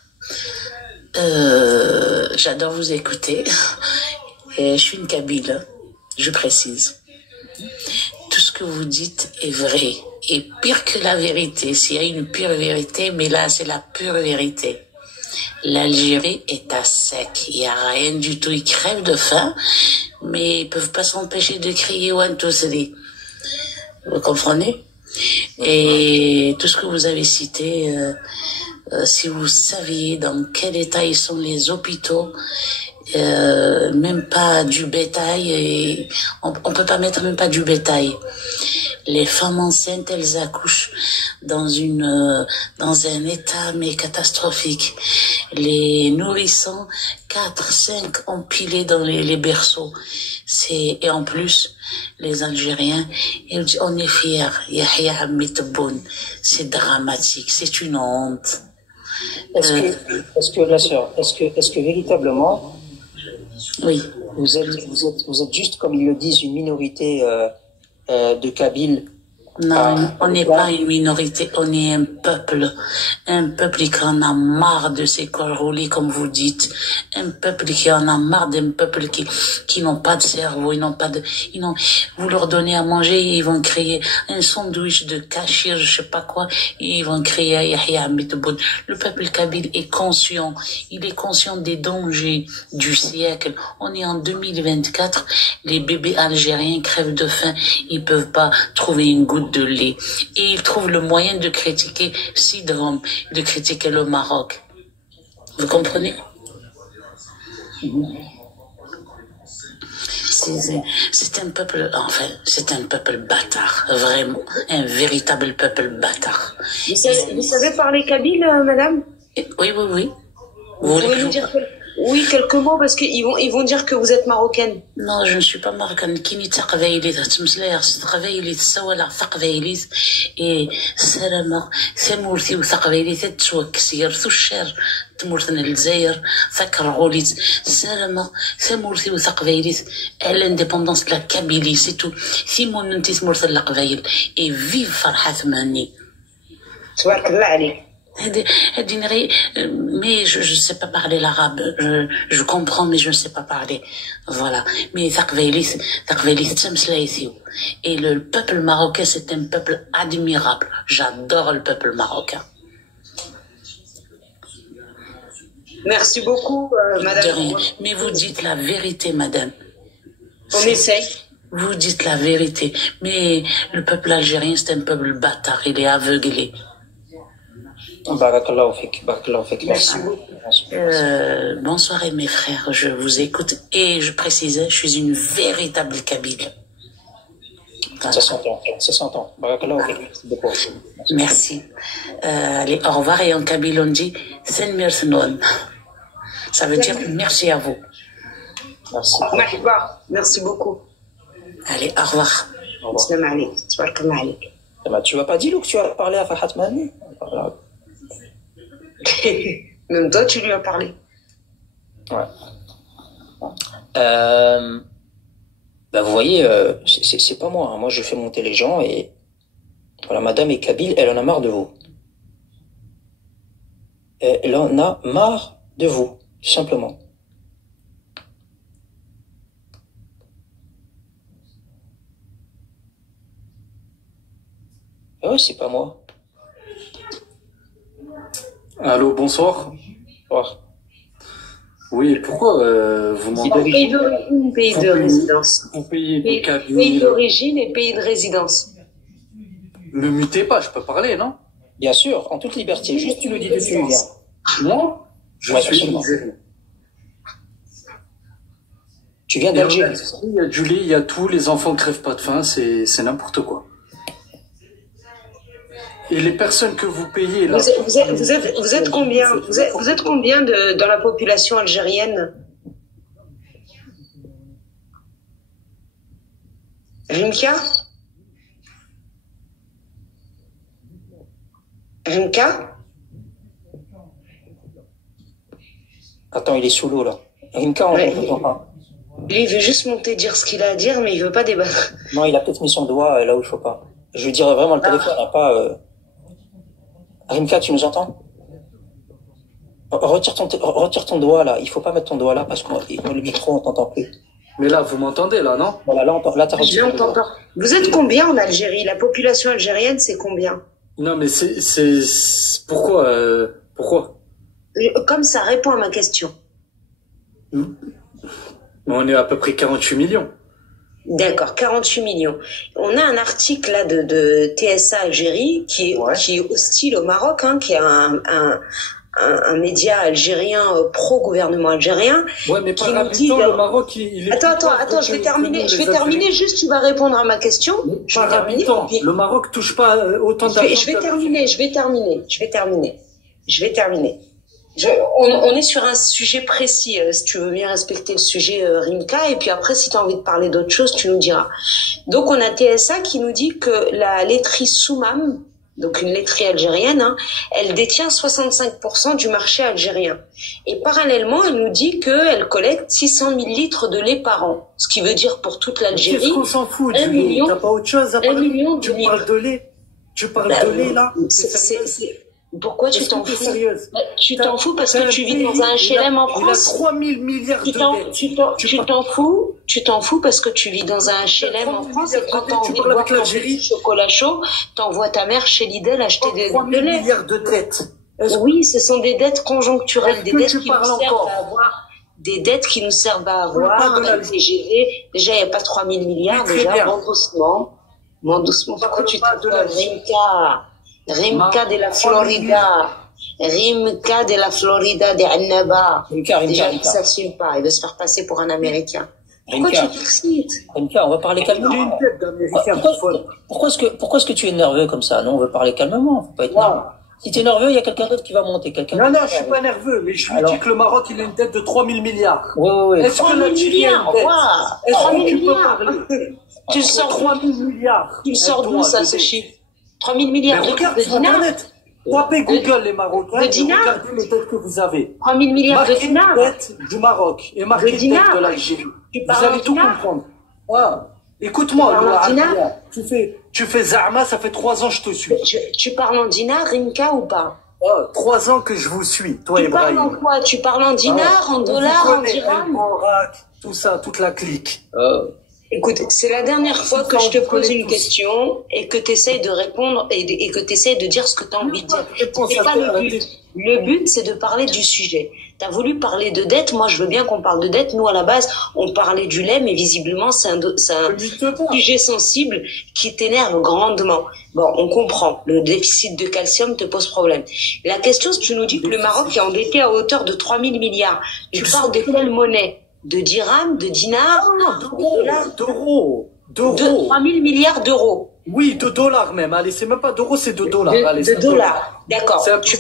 J'adore vous écouter. Et je suis une Kabyle, je précise. Tout ce que vous dites est vrai. Et pire que la vérité, s'il y a une pure vérité, mais là, c'est la pure vérité. L'Algérie est à sec. Il n'y a rien du tout. Ils crèvent de faim, mais ils peuvent pas s'empêcher de crier one, two, three. Vous comprenez? Et tout ce que vous avez cité, si vous saviez dans quel état ils sont les hôpitaux, même pas du bétail, et on peut pas mettre même pas du bétail. Les femmes enceintes, elles accouchent dans un état mais catastrophique. Les nourrissons, 4, 5 empilés dans les berceaux. Et en plus, les Algériens, ils disent, on est fiers. Yahya Hamid Tebboune. C'est dramatique, c'est une honte. Est-ce que la sœur, est-ce que véritablement, oui, vous êtes juste, comme ils le disent, une minorité de Kabyles? Non, on n'est pas une minorité, on est un peuple qui en a marre de ces cols roulés, comme vous dites, un peuple qui en a marre d'un peuple qui n'ont pas de cerveau, vous leur donnez à manger, ils vont créer un sandwich de kachir, je sais pas quoi, et ils vont créer Yahya Hamid Tebboune. Le peuple kabyle est conscient, il est conscient des dangers du siècle. On est en 2024, les bébés algériens crèvent de faim, ils peuvent pas trouver une goutte de lait. Et ils trouvent le moyen de critiquer Sidrom, de critiquer le Maroc. Vous comprenez? C'est un peuple, enfin, c'est un peuple bâtard, vraiment, un véritable peuple bâtard. Vous savez parler kabyle, madame? Oui. Vous pouvez nous dire quelques mots, parce qu'ils vont dire que vous êtes marocaine. Non, je ne suis pas marocaine. Kini taqbaylit, tmslayar taqbaylit, sawala taqbaylit, et salama, thamurti ou taqbaylit, twaksir, thushar, تمورثنا الجزائر ذاك الغوليت سلامة ثمورثي وثقبايليت على الانديبوندونس لا كابيلي سي تو ثيمون انتي تمورث القبايل اي فيف فرحة ثماني تبارك الله عليك. Mais je ne sais pas parler l'arabe. Je comprends, mais je ne sais pas parler. Voilà. Mais et le peuple marocain, c'est un peuple admirable. J'adore le peuple marocain. Merci beaucoup, madame. De rien. Mais vous dites la vérité, madame. On essaye. Vous dites la vérité. Mais le peuple algérien, c'est un peuple bâtard. Il est aveuglé. Barakallahu fik, merci beaucoup. Bonsoir mes frères, je vous écoute et je précisais, je suis une véritable kabyle. Ça s'entend. Barakallahu fik, merci beaucoup. Merci. Allez, au revoir, et en kabyle on dit Sen Mersnon. Ça veut dire merci à vous. Merci. Merci beaucoup. Allez, au revoir. Salam alaikum. Tu vas pas dire que tu as parlé à Farhat Mani? Même toi, tu lui as parlé. Ouais. Bah vous voyez, c'est pas moi. Hein. Moi, je fais monter les gens et voilà, madame est kabyle, elle en a marre de vous. Elle en a marre de vous, tout simplement. Ah ouais, c'est pas moi. Allô, bonsoir. Bonsoir. Oui, pourquoi vous m'entendez? Pays d'origine, pays de résidence. Vous payez des cabines. Pays d'origine et pays de résidence. Me mutez pas, je peux parler, non? Bien sûr, en toute liberté. Juste tu nous dis de tu viens. Moi, je suis algérien. Tu viens d'Algérie. Il y a du lait, il y a tout, les enfants crèvent pas de faim, c'est n'importe quoi. Et les personnes que vous payez là. Vous êtes combien? Vous êtes combien dans la population algérienne? Rimka? Attends, il est sous l'eau là. Rimka, on n'entend pas. Lui, il veut juste monter dire ce qu'il a à dire, mais il veut pas débattre. Non, il a peut-être mis son doigt là où il faut pas. Je veux dire vraiment, le téléphone n'a pas... Rimka, tu nous entends? Retire ton doigt là. Il faut pas mettre ton doigt là parce que le micro, on t'entend plus. Mais là, vous m'entendez, là, non? Voilà, là, t'as Je l'entends pas. Vous êtes combien en Algérie? La population algérienne, c'est combien? Non, mais pourquoi, pourquoi? Comme ça répond à ma question. On est à peu près 48 millions. D'accord, 48 millions. On a un article là de TSA Algérie qui est hostile au Maroc, hein, qui est un média algérien pro-gouvernement algérien. Ouais, mais par habitant, le Maroc, il est... Attends, je vais terminer, juste tu vas répondre à ma question. Par habitant, le Maroc touche pas autant d'argent. Je vais terminer. On est sur un sujet précis, si tu veux bien respecter le sujet Rimka, et puis après si tu as envie de parler d'autre chose, tu nous diras. Donc on a TSA qui nous dit que la laiterie Soumam, donc une laiterie algérienne, hein, elle détient 65% du marché algérien. Et parallèlement, elle nous dit qu'elle collecte 600 000 litres de lait par an, ce qui veut dire pour toute l'Algérie... Qu'est-ce qu'on s'en fout du lait? T'as pas autre chose à parler? Tu parles de lait? Tu parles de lait, là? Pourquoi tu t'en fous? Tu t'en fous parce que tu vis dans un HLM en France. Il a 3 000 milliards de dettes. Tu t'en fous parce que tu vis dans un HLM en France et quand t'as envie de boire ton chocolat chaud, t'envoies ta mère chez Lidl acheter de lait. 3 000 milliards de dettes. Oui, ce sont des dettes conjoncturelles, des dettes qui nous servent à avoir. Des dettes qui nous servent à avoir un TGV. Déjà, il n'y a pas 3 000 milliards. Déjà, vends doucement. Pourquoi tu t'appelles Rimka de la Florida. Rimka de la Florida de Annaba. Déjà, il ne s'assume pas. Il veut se faire passer pour un Américain. Pourquoi tu t'excites? Rimka, on va parler calmement. Pourquoi est-ce que tu es nerveux comme ça? Non, on veut parler calmement. Faut pas être nerveux. Si tu es nerveux, il y a quelqu'un d'autre qui va monter. Non, je suis pas nerveux, mais je lui dis que le Maroc, il a une dette de 3 000 milliards. Oui. Est-ce que l'Algérie a une dette? Est-ce que tu peux parler? Tu sors 3 000 milliards. Tu sors d'où ça, ce chiffre? 3 000 milliards de dinars. Tapez Google les Marocains et regardez les dettes que vous avez. 3 000 milliards de dinars. Marquez dette du Maroc et marquez dette de l'Algérie. Vous allez tout comprendre. Écoute-moi, tu fais Zahma, ça fait 3 ans que je te suis. Tu parles en dinars, Rimka, ou pas? 3 ans que je vous suis, toi et Ibrahim. Tu parles en quoi? Tu parles en dinars, en dollars, en dirhams? Tout ça, toute la clique. Écoute, c'est la dernière fois que je te pose une question et que tu essayes de répondre et que tu essayes de dire ce que tu as envie de dire. C'est pas le but. Le but, c'est de parler du sujet. Tu as voulu parler de dette. Moi, je veux bien qu'on parle de dette. Nous, à la base, on parlait du lait, mais visiblement, c'est un sujet sensible qui t'énerve grandement. Bon, on comprend. Le déficit de calcium te pose problème. La question, c'est que tu nous dis que le Maroc est endetté à hauteur de 3 000 milliards. Tu parles de quelle monnaie? De dirhams, de dinars, d'euros. 3 000 milliards d'euros. Oui, de dollars même. Allez, c'est même pas d'euros, c'est de dollars. De dollars. D'accord. Tu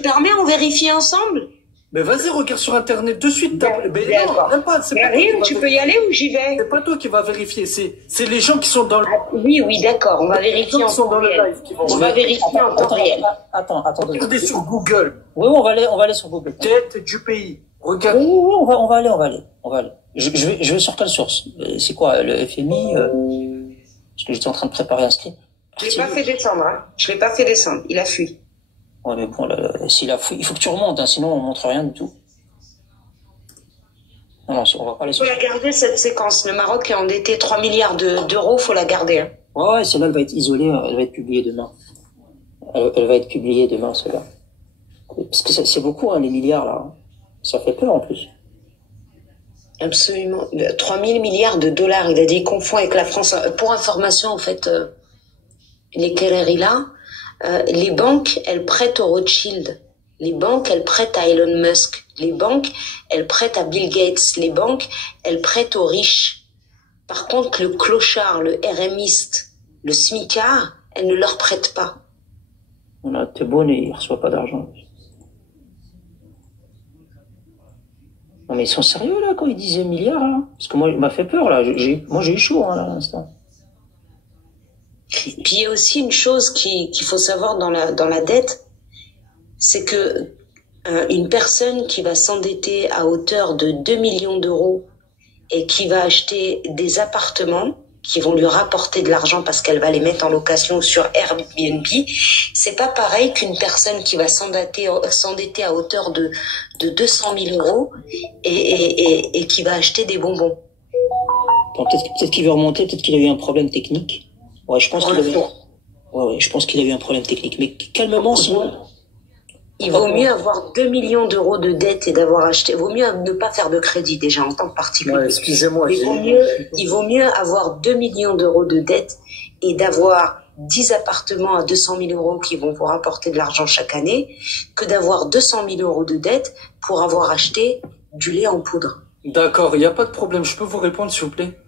permets, on vérifie ensemble? Mais vas-y, regarde sur Internet de suite. D'accord. Non, même pas. Tu peux y aller ou j'y vais? C'est pas toi qui vas vérifier. C'est les gens qui sont dans le... Oui, d'accord. On va vérifier en temps réel. On va vérifier en temps réel. Attends. Regardez sur Google. Oui, on va aller sur Google. Dette du pays. Regarde. Oui, on va aller. Je vais sur quelle source? C'est quoi, le FMI? Parce que j'étais en train de préparer un script. Je l'ai pas fait descendre, hein. Je l'ai pas fait descendre. Il a fui. Ouais, mais bon, s'il a fui, il faut que tu remontes, hein, sinon on montre rien du tout. Non, on va pas aller sur... Faut la garder, cette séquence. Le Maroc est endetté 3 milliards d'euros, faut la garder, hein. Ouais, celle-là, elle va être isolée, elle va être publiée demain. Elle va être publiée demain, celle-là. Parce que c'est beaucoup, hein, les milliards, là. Ça fait peur, en plus. Absolument. 3 000 milliards de dollars, il a dit, il confond avec la France. Pour information, en fait, les Kerreri-là, les banques, elles prêtent aux Rothschild. Les banques, elles prêtent à Elon Musk. Les banques, elles prêtent à Bill Gates. Les banques, elles prêtent aux riches. Par contre, le clochard, le RMiste, le smicard, elles ne leur prêtent pas. Voilà, t'es bon et il reçoit pas d'argent. Non mais ils sont sérieux là quand ils disaient milliards là? Parce que moi, il m'a fait peur là. Moi j'ai eu chaud hein, là, à l'instant. Puis il y a aussi une chose qu'il faut savoir dans la dette, c'est que une personne qui va s'endetter à hauteur de 2 millions d'euros et qui va acheter des appartements qui vont lui rapporter de l'argent parce qu'elle va les mettre en location sur Airbnb, c'est pas pareil qu'une personne qui va s'endetter à hauteur de 200 000 euros et qui va acheter des bonbons. Bon, peut-être qu'il veut remonter, peut-être qu'il a eu un problème technique. Ouais, je pense qu'il avait... Ouais, je pense qu'il a eu un problème technique. Mais calmement, sinon... Il vaut mieux avoir 2 millions d'euros de dette et d'avoir acheté... Il vaut mieux ne pas faire de crédit, déjà, en tant que particulier. Ouais, excusez-moi. Il vaut mieux avoir 2 millions d'euros de dette et d'avoir 10 appartements à 200 000 euros qui vont vous rapporter de l'argent chaque année que d'avoir 200 000 euros de dette pour avoir acheté du lait en poudre. D'accord, il n'y a pas de problème. Je peux vous répondre, s'il vous plaît?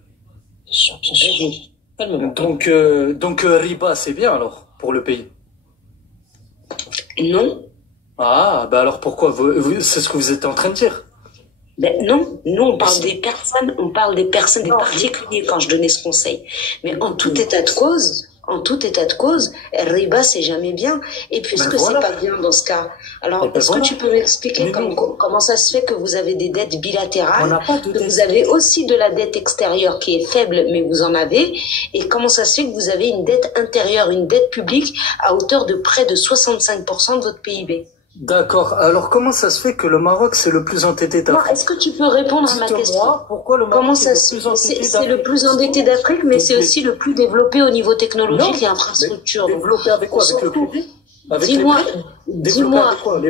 Donc, riba, c'est bien, alors, pour le pays? Non. Ah, bah alors pourquoi c'est ce que vous êtes en train de dire? Ben non, nous on parle des personnes, des particuliers quand je donnais ce conseil. Mais en tout état de cause, riba c'est jamais bien. Et puisque c'est pas bien dans ce cas, alors est-ce que tu peux m'expliquer comment ça se fait que vous avez des dettes bilatérales, que vous avez aussi de la dette extérieure qui est faible, mais vous en avez, et comment ça se fait que vous avez une dette intérieure, une dette publique à hauteur de près de 65% de votre PIB? D'accord. Alors, comment ça se fait que le Maroc, c'est le plus endetté d'Afrique? Est-ce que tu peux répondre à ma question? Pourquoi le Maroc c'est le plus endetté d'Afrique, mais c'est aussi le plus développé au niveau technologique et infrastructure. Développé avec quoi? Avec le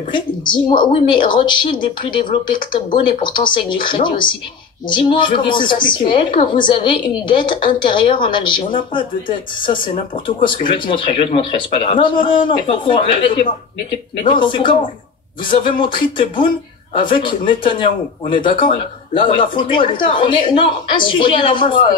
crédit? Dis-moi, oui, mais Rothschild est plus développé que Top Bonne et pourtant c'est avec du crédit aussi. Dis-moi comment ça se fait que vous avez une dette intérieure en Algérie. On n'a pas de dette, ça c'est n'importe quoi ce que je vais te montrer, c'est pas grave. Non. Non, c'est comme vous avez montré Tebboune avec Netanyahou, on est d'accord? La photo, elle est... un sujet à la fois.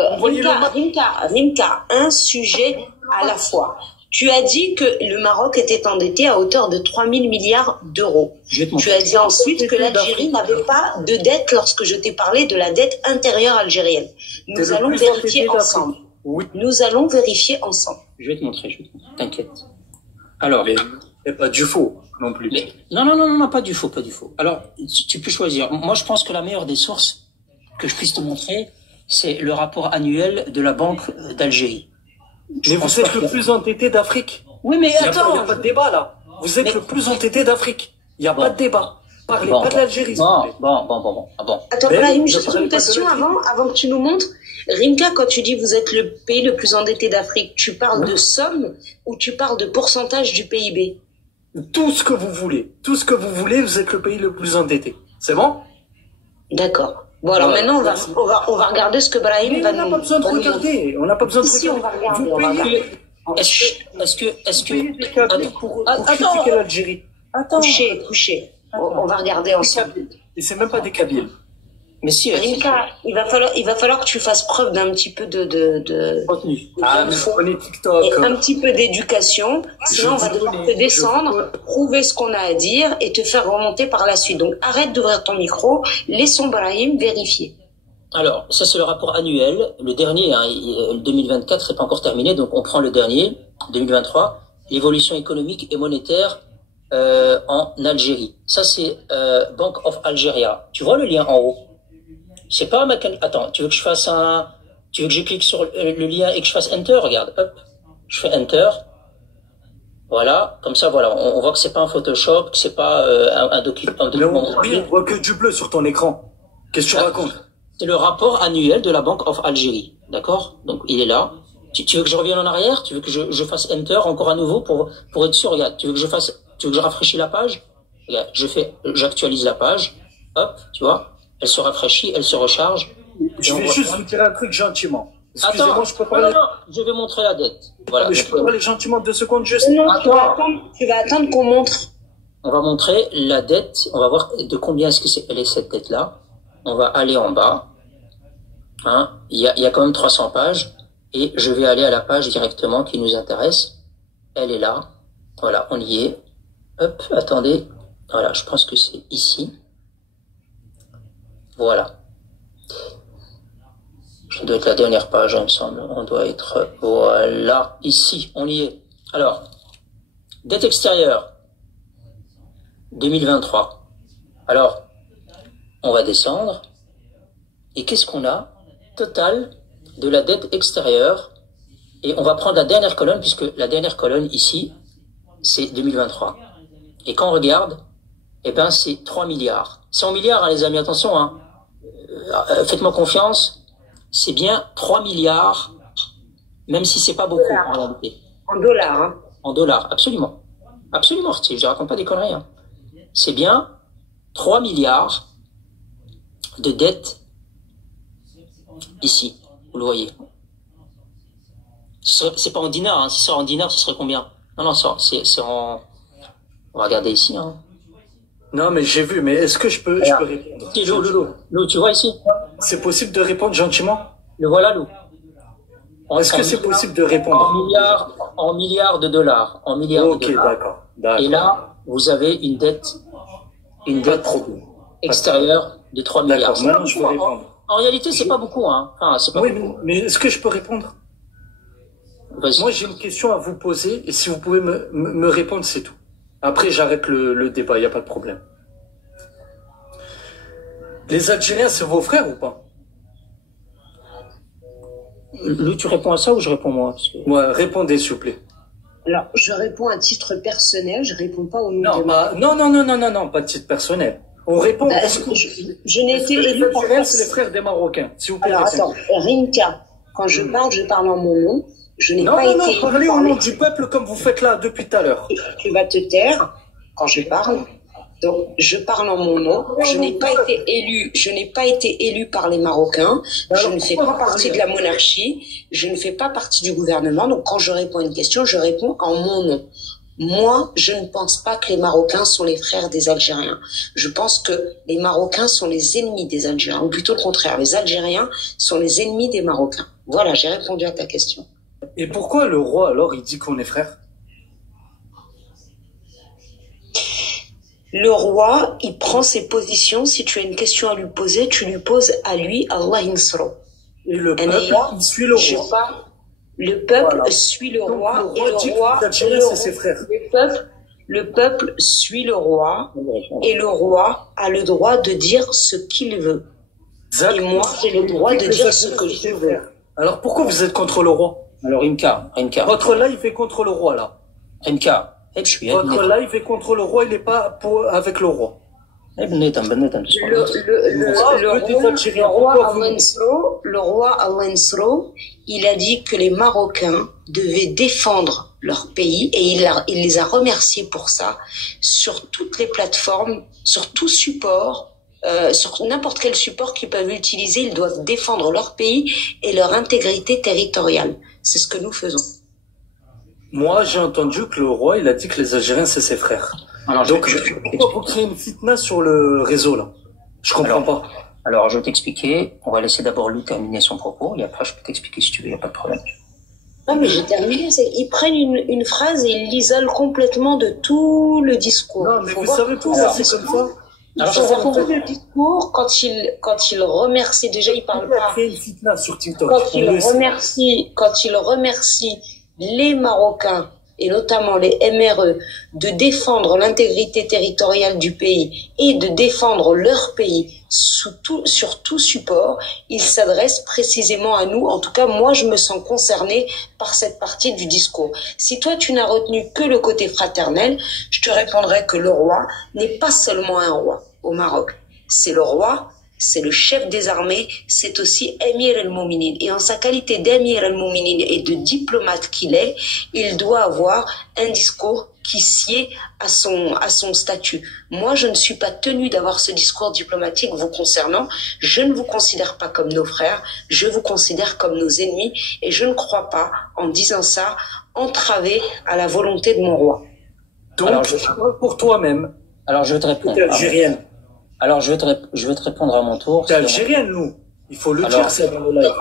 Rimka, un sujet à la fois. Tu as dit que le Maroc était endetté à hauteur de 3 000 milliards d'euros. Tu as dit ensuite que l'Algérie n'avait pas de dette lorsque je t'ai parlé de la dette intérieure algérienne. Nous allons vérifier ensemble. Nous allons vérifier ensemble. Je vais te montrer, t'inquiète. Alors, il n'y a pas du faux non plus. Non, pas du faux. Alors, tu peux choisir. Moi, je pense que la meilleure des sources que je puisse te montrer, c'est le rapport annuel de la Banque d'Algérie. Mais vous êtes le plus entêté d'Afrique. Oui, mais attends. Il n'y a pas de débat là. Vous êtes le plus entêté d'Afrique. Il n'y a pas de débat. Parlez pas de l'Algérie. Bon. Attends, Brahim, juste une question avant que tu nous montres. Rimka, quand tu dis vous êtes le pays le plus endetté d'Afrique, tu parles de somme ou tu parles de pourcentage du PIB? Tout ce que vous voulez. Tout ce que vous voulez, vous êtes le pays le plus endetté. C'est bon? D'accord. Bon, alors maintenant, on va regarder ce que Brahim va nous... On n'a pas besoin de regarder. On n'a pas besoin de regarder. Si, on va regarder. Est-ce que... des cabines pour critiquer l'Algérie? Couché. On va regarder ensemble. Et c'est même pas des Kabyles. Mais si, Rimka, il va falloir que tu fasses preuve d'un petit peu de contenu. TikTok. Et un petit peu d'éducation. Sinon, on va devoir te descendre, prouver ce qu'on a à dire et te faire remonter par la suite. Donc, arrête d'ouvrir ton micro. Laissons Brahim vérifier. Alors, ça, c'est le rapport annuel. Le dernier, le 2024 n'est pas encore terminé. Donc, on prend le dernier, 2023. L'évolution économique et monétaire en Algérie. Ça, c'est Bank of Algeria. Tu vois le lien en haut? C'est pas Attends, tu veux que je fasse tu veux que je clique sur le lien et que je fasse Enter? Regarde, hop, je fais Enter. Voilà, comme ça, voilà, on voit que c'est pas un Photoshop, que c'est pas un document. Mais on voit que du bleu sur ton écran. Qu'est-ce que tu racontes? C'est le rapport annuel de la Bank of Algerie, d'accord? Donc il est là. Tu veux que je revienne en arrière? Tu veux que je fasse Enter encore à nouveau pour être sûr? Regarde, tu veux que je rafraîchisse la page? Regarde, j'actualise la page. Hop, tu vois? Elle se rafraîchit, elle se recharge. Je vais juste vous dire un truc gentiment. Excusez-moi, je peux parler. Non, je vais montrer la dette. Voilà. Mais je peux parler gentiment 2 secondes juste. Non, tu vas attendre qu'on montre. On va montrer la dette. On va voir de combien elle est cette dette-là. On va aller en bas. Il y a quand même 300 pages. Et je vais aller à la page directement qui nous intéresse. Elle est là. Voilà, on y est. Hop, attendez. Voilà, je pense que c'est ici. Voilà. Ça doit être la dernière page, il me semble. On doit être, voilà, ici, on y est. Alors, dette extérieure, 2023. Alors, on va descendre. Et qu'est-ce qu'on a? Total de la dette extérieure. Et on va prendre la dernière colonne, puisque la dernière colonne ici, c'est 2023. Et quand on regarde, eh ben, c'est 3 milliards. 100 milliards, hein, les amis, attention, hein. Faites-moi confiance. c'est bien 3 milliards, même si c'est pas beaucoup en réalité. En dollars, hein. En dollars, absolument. Absolument, je raconte pas des conneries. Hein. C'est bien 3 milliards de dettes ici, vous le voyez. C'est pas en dinars, hein. Si c'est en dinars, ce serait combien? Non, c'est en... On va regarder ici. Hein. Non, mais j'ai vu, mais est-ce que je peux répondre? Lou, tu vois ici? C'est possible de répondre gentiment? Le voilà, Lou. Est-ce que c'est possible de répondre? En milliards de dollars. En milliards de dollars. D'accord. Et là, vous avez une dette extérieure de 3 milliards. D'accord, maintenant je peux répondre. En réalité, c'est pas beaucoup, hein. Enfin, c'est pas beaucoup. Mais est-ce que je peux répondre? Moi, j'ai une question à vous poser, et si vous pouvez me répondre, c'est tout. Après, j'arrête le débat, il n'y a pas de problème. Les Algériens, c'est vos frères ou pas? Lou, tu réponds à ça ou je réponds moi? Ouais, répondez, s'il vous plaît. Alors, je réponds à titre personnel, je réponds pas au nom de non, pas de titre personnel. On répond. Je n'ai été élu par personne. C'est les frères des Marocains, s'il vous plaît. Alors, attends, Rinka, quand je parle en mon nom. Je n'ai pas été... Non, parlez au nom du peuple comme vous faites là depuis tout à l'heure. Tu vas te taire quand je parle. Donc, je parle en mon nom. Je n'ai pas été élu par les Marocains. Je ne fais pas partie de la monarchie. Je ne fais pas partie du gouvernement. Donc, quand je réponds à une question, je réponds en mon nom. Moi, je ne pense pas que les Marocains sont les frères des Algériens. Je pense que les Marocains sont les ennemis des Algériens. Ou plutôt le contraire. Les Algériens sont les ennemis des Marocains. Voilà, j'ai répondu à ta question. Et pourquoi le roi, alors, il dit qu'on est frères? Le roi, il prend ses positions. Si tu as une question à lui poser, tu lui poses à lui, Allah Insro. Et le peuple, il suit le roi. Le peuple suit le roi. Et le peuple suit le roi. Et le roi a le droit de dire ce qu'il veut. Et moi, j'ai le droit de dire ce que je veux. Alors pourquoi vous êtes contre le roi? Alors, Rimka. Votre live est contre le roi, là. Rimka. Votre live est contre le roi, il n'est pas avec le roi. Le roi Al-Ansro, il a dit que les Marocains devaient défendre leur pays et il les a remerciés pour ça sur toutes les plateformes, sur tout support. Sur n'importe quel support qu'ils peuvent utiliser, ils doivent défendre leur pays et leur intégrité territoriale. C'est ce que nous faisons. Moi, j'ai entendu que le roi, il a dit que les Algériens, c'est ses frères. Alors, donc, pourquoi vous créez une fitna sur le réseau, là? Je comprends pas. Alors, je vais t'expliquer. On va laisser d'abord Lou terminer son propos, et après, je peux t'expliquer si tu veux, il n'y a pas de problème. Non, mais j'ai terminé. Ils prennent une phrase et ils l'isolent complètement de tout le discours. Non, mais vous savez pourquoi c'est comme ça? Alors, je comprends le discours quand il remercie, déjà il parle pas. Quand il remercie les Marocains et notamment les MRE de défendre l'intégrité territoriale du pays et de défendre leur pays sur tout support, il s'adresse précisément à nous. En tout cas, moi, je me sens concernée par cette partie du discours. Si toi, tu n'as retenu que le côté fraternel, je te répondrai que le roi n'est pas seulement un roi au Maroc. C'est le roi, c'est le chef des armées, c'est aussi Émir el-Mouminin. Et en sa qualité d'Émir el-Mouminin et de diplomate qu'il est, il doit avoir un discours qui sied à son statut. Moi, je ne suis pas tenue d'avoir ce discours diplomatique vous concernant. Je ne vous considère pas comme nos frères, je vous considère comme nos ennemis et je ne crois pas, en disant ça, entraver à la volonté de mon roi. Donc, alors, pour toi-même. Alors, je vais te répondre. T'es algérienne. Alors, je vais te répondre à mon tour. T'es algérienne, nous. Il faut le dire, ça, dans le live.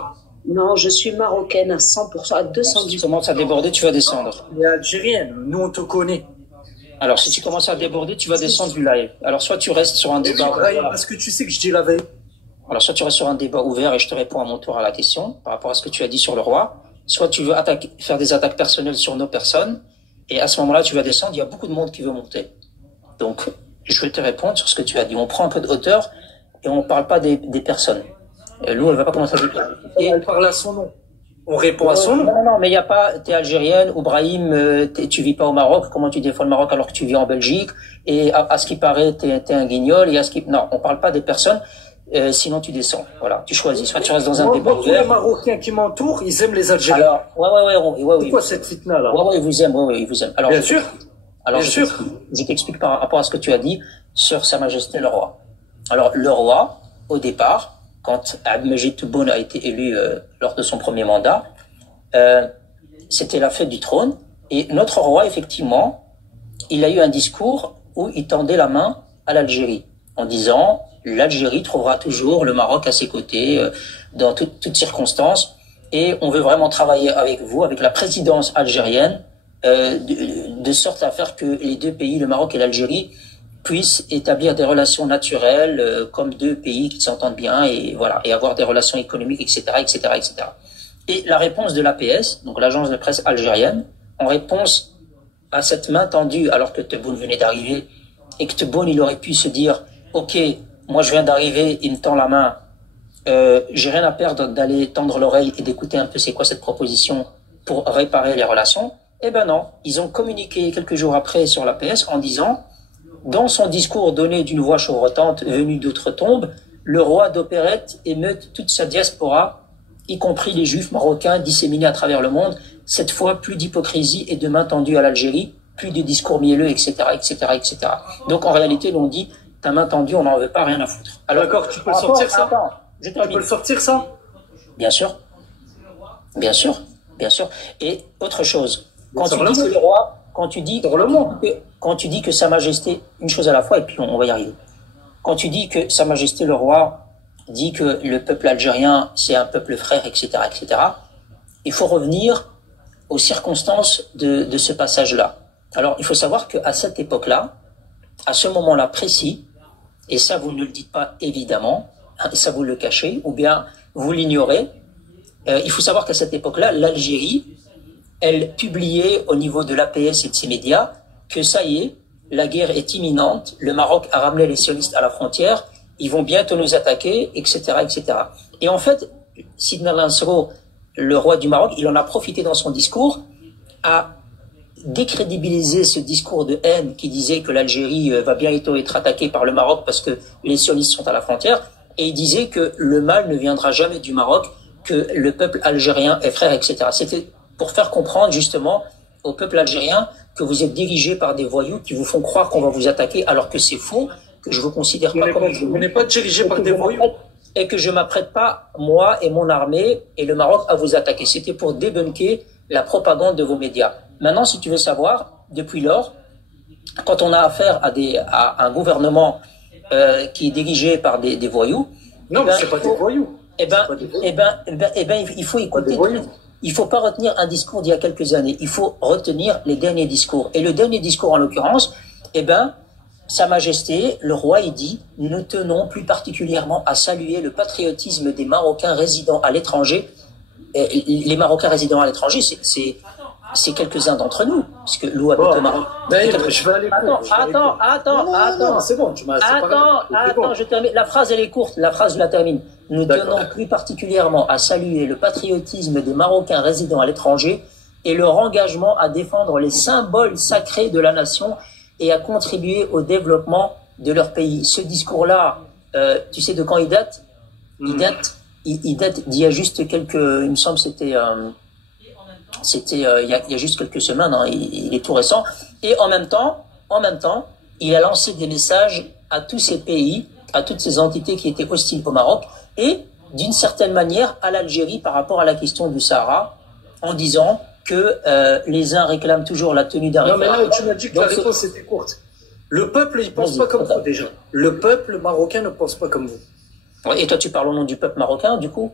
Non, je suis marocaine à 100%, à 210%. Si tu commences à déborder, tu vas descendre. Tu es algérienne. Nous, on te connaît. Alors, si tu commences à déborder, tu vas descendre du live. Alors, soit tu restes sur un débat ouvert. Parce que tu sais que je dis la veille. Alors, soit tu restes sur un débat ouvert et je te réponds à mon tour à la question par rapport à ce que tu as dit sur le roi. Soit tu veux faire des attaques personnelles sur nos personnes. Et à ce moment-là, tu vas descendre. Il y a beaucoup de monde qui veut monter. Donc, je vais te répondre sur ce que tu as dit. On prend un peu de hauteur et on ne parle pas des personnes. Lou, elle va pas commencer à dire. Elle parle à son nom. On répond à son nom. Non, mais il n'y a pas, t'es algérienne, ou Brahim, tu vis pas au Maroc, comment tu défends le Maroc alors que tu vis en Belgique, et à ce qui paraît, t'es un guignol, et à ce qui, non, on parle pas des personnes. sinon tu descends. Voilà, tu choisis. Soit tu restes dans un débat ouvert. Tous les Marocains qui m'entourent, ils aiment les Algériens. Alors, ouais. Pourquoi cette fitna là? Ouais, ils vous aiment, ils vous aiment. Alors, bien sûr. Alors, je t'explique par rapport à ce que tu as dit sur Sa Majesté le Roi. Alors, le roi, au départ, quand Abdelmajid Tebboune a été élu lors de son premier mandat, c'était la fête du trône. Et notre roi, effectivement, il a eu un discours où il tendait la main à l'Algérie, en disant l'Algérie trouvera toujours le Maroc à ses côtés dans toutes circonstances, et on veut vraiment travailler avec vous, avec la présidence algérienne, de sorte à faire que les deux pays, le Maroc et l'Algérie, puissent établir des relations naturelles comme deux pays qui s'entendent bien, et voilà, et avoir des relations économiques, etc., etc., etc. Et la réponse de l'APS, donc l'agence de presse algérienne, en réponse à cette main tendue, alors que Tebboune venait d'arriver, et que Tebboune, il aurait pu se dire, ok, moi je viens d'arriver, il me tend la main, j'ai rien à perdre d'aller tendre l'oreille et d'écouter un peu c'est quoi cette proposition pour réparer les relations. Eh ben non, ils ont communiqué quelques jours après sur l'APS en disant, dans son discours donné d'une voix chevrotante venue d'outre-tombe, le roi d'opérette émeute toute sa diaspora, y compris les juifs marocains disséminés à travers le monde. Cette fois, plus d'hypocrisie et de main tendue à l'Algérie, plus de discours mielleux, etc., etc., etc. Donc en réalité, l'on dit, ta main tendue, on n'en veut pas, rien à foutre. Alors, d'accord, tu peux le sortir ça? Tu peux le sortir ça? Bien sûr. Bien sûr. Bien sûr. Et autre chose, quand tu dis que le roi, quand tu dis que Sa Majesté, une chose à la fois, et puis on va y arriver. Quand tu dis que Sa Majesté le roi dit que le peuple algérien, c'est un peuple frère, etc., etc., il faut revenir aux circonstances de ce passage-là. Alors, il faut savoir qu'à cette époque-là, à ce moment-là précis, et ça vous ne le dites pas évidemment, et ça vous le cachez, ou bien vous l'ignorez, il faut savoir qu'à cette époque-là, l'Algérie, elle publiait au niveau de l'APS et de ses médias que ça y est, la guerre est imminente, le Maroc a ramené les sionistes à la frontière, ils vont bientôt nous attaquer, etc., etc. Et en fait, Sidna Lansro, le roi du Maroc, il en a profité dans son discours à décrédibiliser ce discours de haine qui disait que l'Algérie va bientôt être attaquée par le Maroc parce que les sionistes sont à la frontière, et il disait que le mal ne viendra jamais du Maroc, que le peuple algérien est frère, etc. C'était pour faire comprendre justement au peuple algérien que vous êtes dirigé par des voyous qui vous font croire qu'on va vous attaquer, alors que c'est faux, que je vous considère pas comme... Vous n'êtes pas dirigé par des voyous. Et que je m'apprête pas, moi et mon armée et le Maroc, à vous attaquer. C'était pour débunker la propagande de vos médias. Maintenant, si tu veux savoir, depuis lors, quand on a affaire à un gouvernement qui est dirigé par des voyous... Non, mais c'est pas des voyous. Il faut écouter... Il faut pas retenir un discours d'il y a quelques années. Il faut retenir les derniers discours. Et le dernier discours, en l'occurrence, Sa Majesté, le roi, il dit « Nous tenons plus particulièrement à saluer le patriotisme des Marocains résidant à l'étranger. » Les Marocains résidant à l'étranger, c'est quelques-uns d'entre nous, puisque Lou habite au Maroc. Je vais aller Attends, c'est bon, tu m'as Attends, je termine. La phrase, elle est courte, la phrase, je la termine. Nous tenons plus particulièrement à saluer le patriotisme des Marocains résidant à l'étranger et leur engagement à défendre les symboles sacrés de la nation et à contribuer au développement de leur pays. Ce discours-là, tu sais de quand il date? Il date d'il y a juste quelques... Il me semble c'était il y a juste quelques semaines, hein, il est tout récent. Et en même temps, il a lancé des messages à tous ces pays, à toutes ces entités qui étaient hostiles au Maroc, et d'une certaine manière à l'Algérie par rapport à la question du Sahara, en disant que les uns réclament toujours la tenue d'un référendum. Non, mais là, tu m'as dit que la réponse était courte. Le peuple, il pense pas comme vous, déjà. Le peuple marocain ne pense pas comme vous. Et toi, tu parles au nom du peuple marocain, du coup?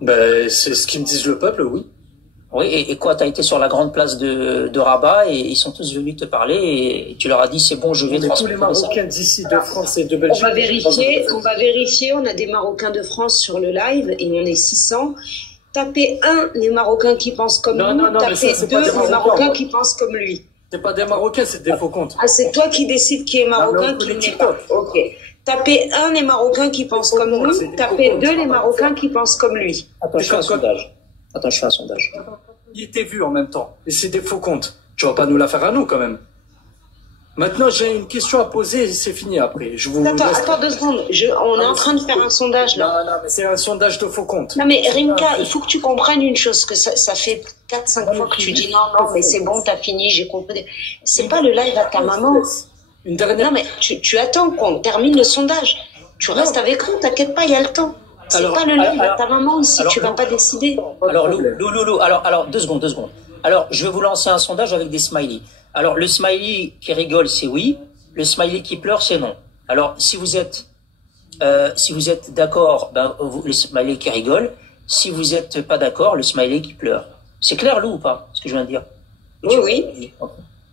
Ben, c'est ce qu'ils me disent le peuple, oui. Oui, et quoi, t'as été sur la grande place de Rabat et ils sont tous venus te parler et tu leur as dit c'est bon, je vais transmettre. Tous les Marocains d'ici, de France et de Belgique. On va vérifier, on a des Marocains de France sur le live et on est 600. Tapez 1, les Marocains qui pensent comme nous. Tapez 2, les Marocains qui pensent comme lui. C'est pas des Marocains, c'est des faux comptes. Ah, c'est toi qui décides qui est Marocain, qui n'est pas. Ok. Tapez 1, les Marocains qui pensent comme nous. Tapez 2, les Marocains qui pensent comme lui. Attends, je fais un sondage. Il était vu en même temps. Et c'est des faux comptes. Tu vas pas nous la faire à nous, quand même. Maintenant, j'ai une question à poser et c'est fini après. Je vous Attends 2 secondes. On est en train de faire un sondage là. Non, mais c'est un sondage de faux comptes. Non, mais Rimka, il faut que tu comprennes une chose, que ça fait 4-5 fois que tu dis non, mais c'est bon, t'as fini, j'ai compris. C'est pas le live à ta maman. Une dernière. Non, mais tu attends qu'on termine le sondage. Tu restes avec nous, t'inquiète pas, il y a le temps. C'est pas le live à ta maman ici, tu vas pas décider. Alors, Loulou, alors, 2 secondes. Alors, je vais vous lancer un sondage avec des smileys. Alors, le smiley qui rigole, c'est oui. Le smiley qui pleure, c'est non. Alors, si vous êtes d'accord, ben, le smiley qui rigole. Si vous êtes pas d'accord, le smiley qui pleure. C'est clair, Lou, ou pas, ce que je viens de dire? Oui.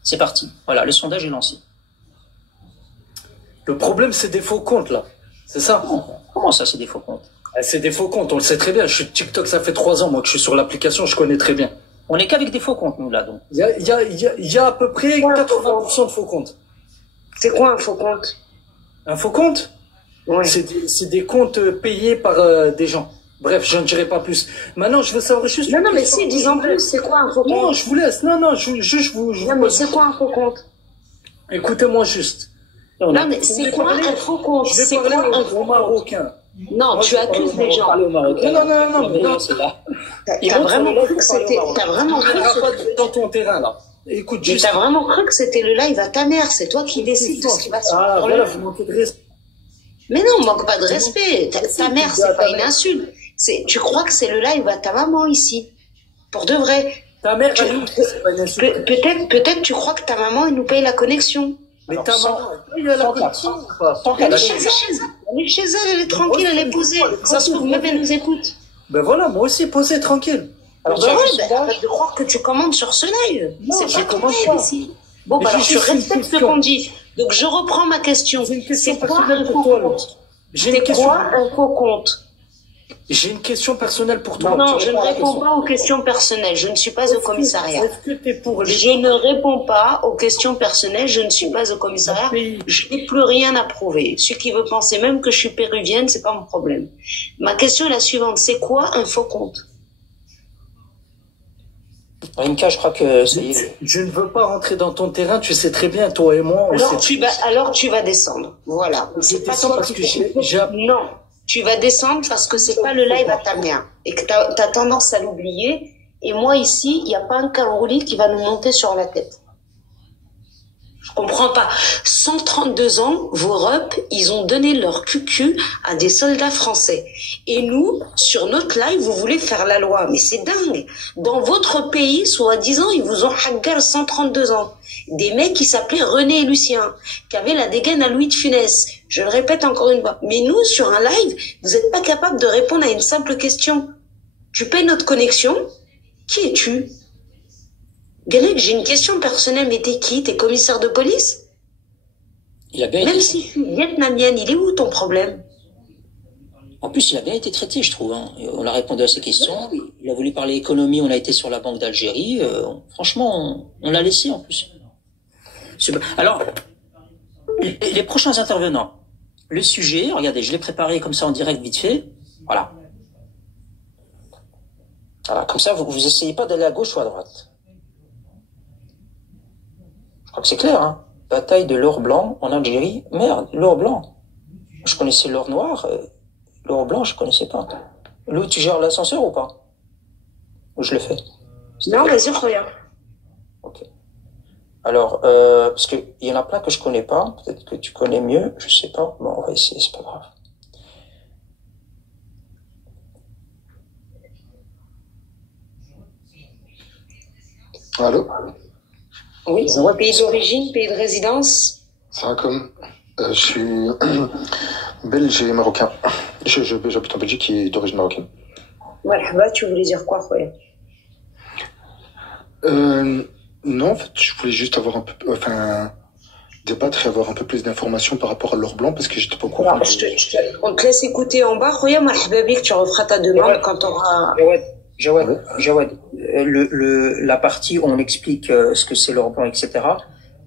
C'est parti. Voilà, le sondage est lancé. Le problème, c'est des faux comptes, là. C'est ça? Comment ça, c'est des faux comptes? C'est des faux comptes, on le sait très bien. Je suis TikTok, ça fait 3 ans, moi, que je suis sur l'application, je connais très bien. On n'est qu'avec des faux comptes, nous, là, donc. Il y a à peu près 80% de faux comptes. C'est quoi un faux compte? Un faux compte? Ouais. C'est des comptes payés par des gens. Bref, je ne dirai pas plus. Maintenant, je veux savoir juste... Non, mais si, dis en plus, c'est quoi un faux compte? Non, je vous laisse. Non, Non, mais c'est quoi un faux compte? Écoutez-moi juste. Non, mais c'est quoi un faux compte? Je vais parler au Marocain. Non, tu accuses les gens. Non. T'as vraiment cru que c'était... T'as vraiment cru que dans ton terrain, là. Écoute, juste... T'as vraiment cru que c'était le live à ta mère. C'est toi qui décides de ce qui va se faire. Ah, voilà, vous manquez de respect. Mais non, on manque pas de respect. Ta mère, c'est pas une insulte. Tu crois que c'est le live à ta maman ici. Pour de vrai. Ta mère, c'est pas une insulte. Peut-être tu crois que ta maman, elle nous paye la connexion. Mais ta maman, elle a la connexion ou pas? Elle est chez elle, elle est tranquille, elle est posée. Ça se trouve, même elle nous écoute. Ben voilà, moi aussi, posée, tranquille. Alors, arrête de croire que tu commandes sur ce live. C'est pas ton live ici. Bon, bah alors tu respectes ce qu'on dit. Donc je reprends ma question. C'est quoi un faux compte? C'est quoi un faux compte? J'ai une question personnelle pour toi. Non, je ne réponds pas aux questions personnelles. Je ne suis pas au commissariat. Est-ce que t'es pour les... Je ne réponds pas aux questions personnelles. Je ne suis pas au commissariat. Je n'ai plus rien à prouver. Celui qui veut penser même que je suis péruvienne, c'est pas mon problème. Ma question est la suivante. C'est quoi un faux compte? Rimka, je crois que ça y est. Je ne veux pas rentrer dans ton terrain, tu sais très bien, toi et moi. Alors tu vas descendre. Voilà. C'est pas toi parce que Non. Tu vas descendre parce que c'est pas le live à ta mère. Et que t'as tendance à l'oublier. Et moi ici, il n'y a pas un Carouli qui va nous monter sur la tête. Je comprends pas. 132 ans, vos RUP, ils ont donné leur cucu à des soldats français. Et nous, sur notre live, vous voulez faire la loi. Mais c'est dingue. Dans votre pays, soi-disant, ils vous ont haggar 132 ans. Des mecs qui s'appelaient René et Lucien, qui avaient la dégaine à Louis de Funès. Je le répète encore une fois. Mais nous, sur un live, vous n'êtes pas capable de répondre à une simple question. Tu payes notre connexion? Qui es-tu? Galek, j'ai une question personnelle, mais t'es qui? T'es commissaire de police? Il a bien Même été... si je suis vietnamienne, il est où ton problème? En plus, il a bien été traité, je trouve. Hein. On a répondu à ses questions. Il a voulu parler économie, on a été sur la Banque d'Algérie. Franchement, on l'a laissé en plus. Alors, les prochains intervenants, le sujet, regardez, je l'ai préparé comme ça en direct vite fait. Voilà. Voilà, comme ça, vous essayez pas d'aller à gauche ou à droite. Je crois que c'est clair, hein. Bataille de l'or blanc en Algérie. Merde, l'or blanc. Je connaissais l'or noir. L'or blanc, je connaissais pas. Lou, tu gères l'ascenseur ou pas? Ou je le fais? Non, vas-y, regarde. Ok. Alors, parce que il y en a plein que je connais pas. Peut-être que tu connais mieux. Je sais pas. Bon, on va essayer, c'est pas grave. Allô? Oui, pays d'origine, pays de résidence? Ça comme je suis belge et marocain. J'habite en Belgique et d'origine marocaine. Marhaba, tu voulais dire quoi, Khoya? Non, en fait, je voulais juste avoir un peu, débattre et avoir un peu plus d'informations par rapport à l'or blanc parce que j'étais pas au courant. On te laisse écouter en bas. Khoya, marhaba bik, tu referas ta demande quand tu auras... Jawad, la partie où on explique ce que c'est l'or blanc, etc.,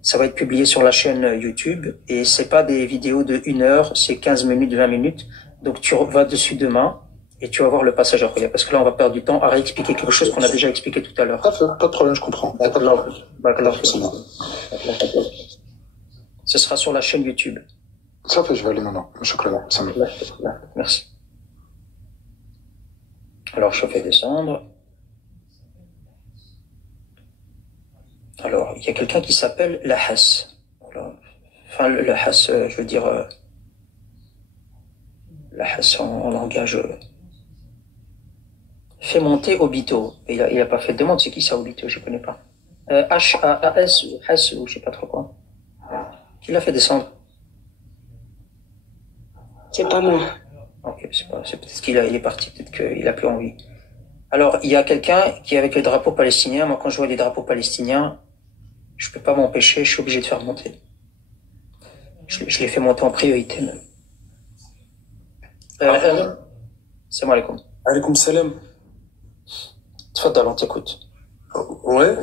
ça va être publié sur la chaîne YouTube et c'est pas des vidéos de 1 heure, c'est 15 minutes, 20 minutes. Donc tu vas dessus demain et tu vas voir le passage à Khoya parce que là on va perdre du temps à réexpliquer quelque chose qu'on a déjà expliqué tout à l'heure. Pas de problème, je comprends. Ce sera sur la chaîne YouTube. Ça fait, je vais aller maintenant. Chocolat, ça me... Merci. Alors, je fais descendre. Alors, il y a quelqu'un qui s'appelle Lahas. Voilà. Enfin, le Lahas, je veux dire... Lahas en langage... fait monter Obito. Il a pas fait de demande, c'est qui ça, Obito? Je connais pas. H-A-A-S ou Has ou je sais pas trop quoi. Qui l'a fait descendre? C'est pas moi. Ok, c'est peut-être qu'il est parti, peut-être qu'il a plus envie. Alors, il y a quelqu'un qui est avec le drapeau palestinien. Moi, quand je vois des drapeaux palestiniens, je peux pas m'empêcher, je suis obligé de faire monter. Je les fais monter en priorité, même. Salam alaikum. Alaikum salam. Tfadal, on t'écoute. Ouais.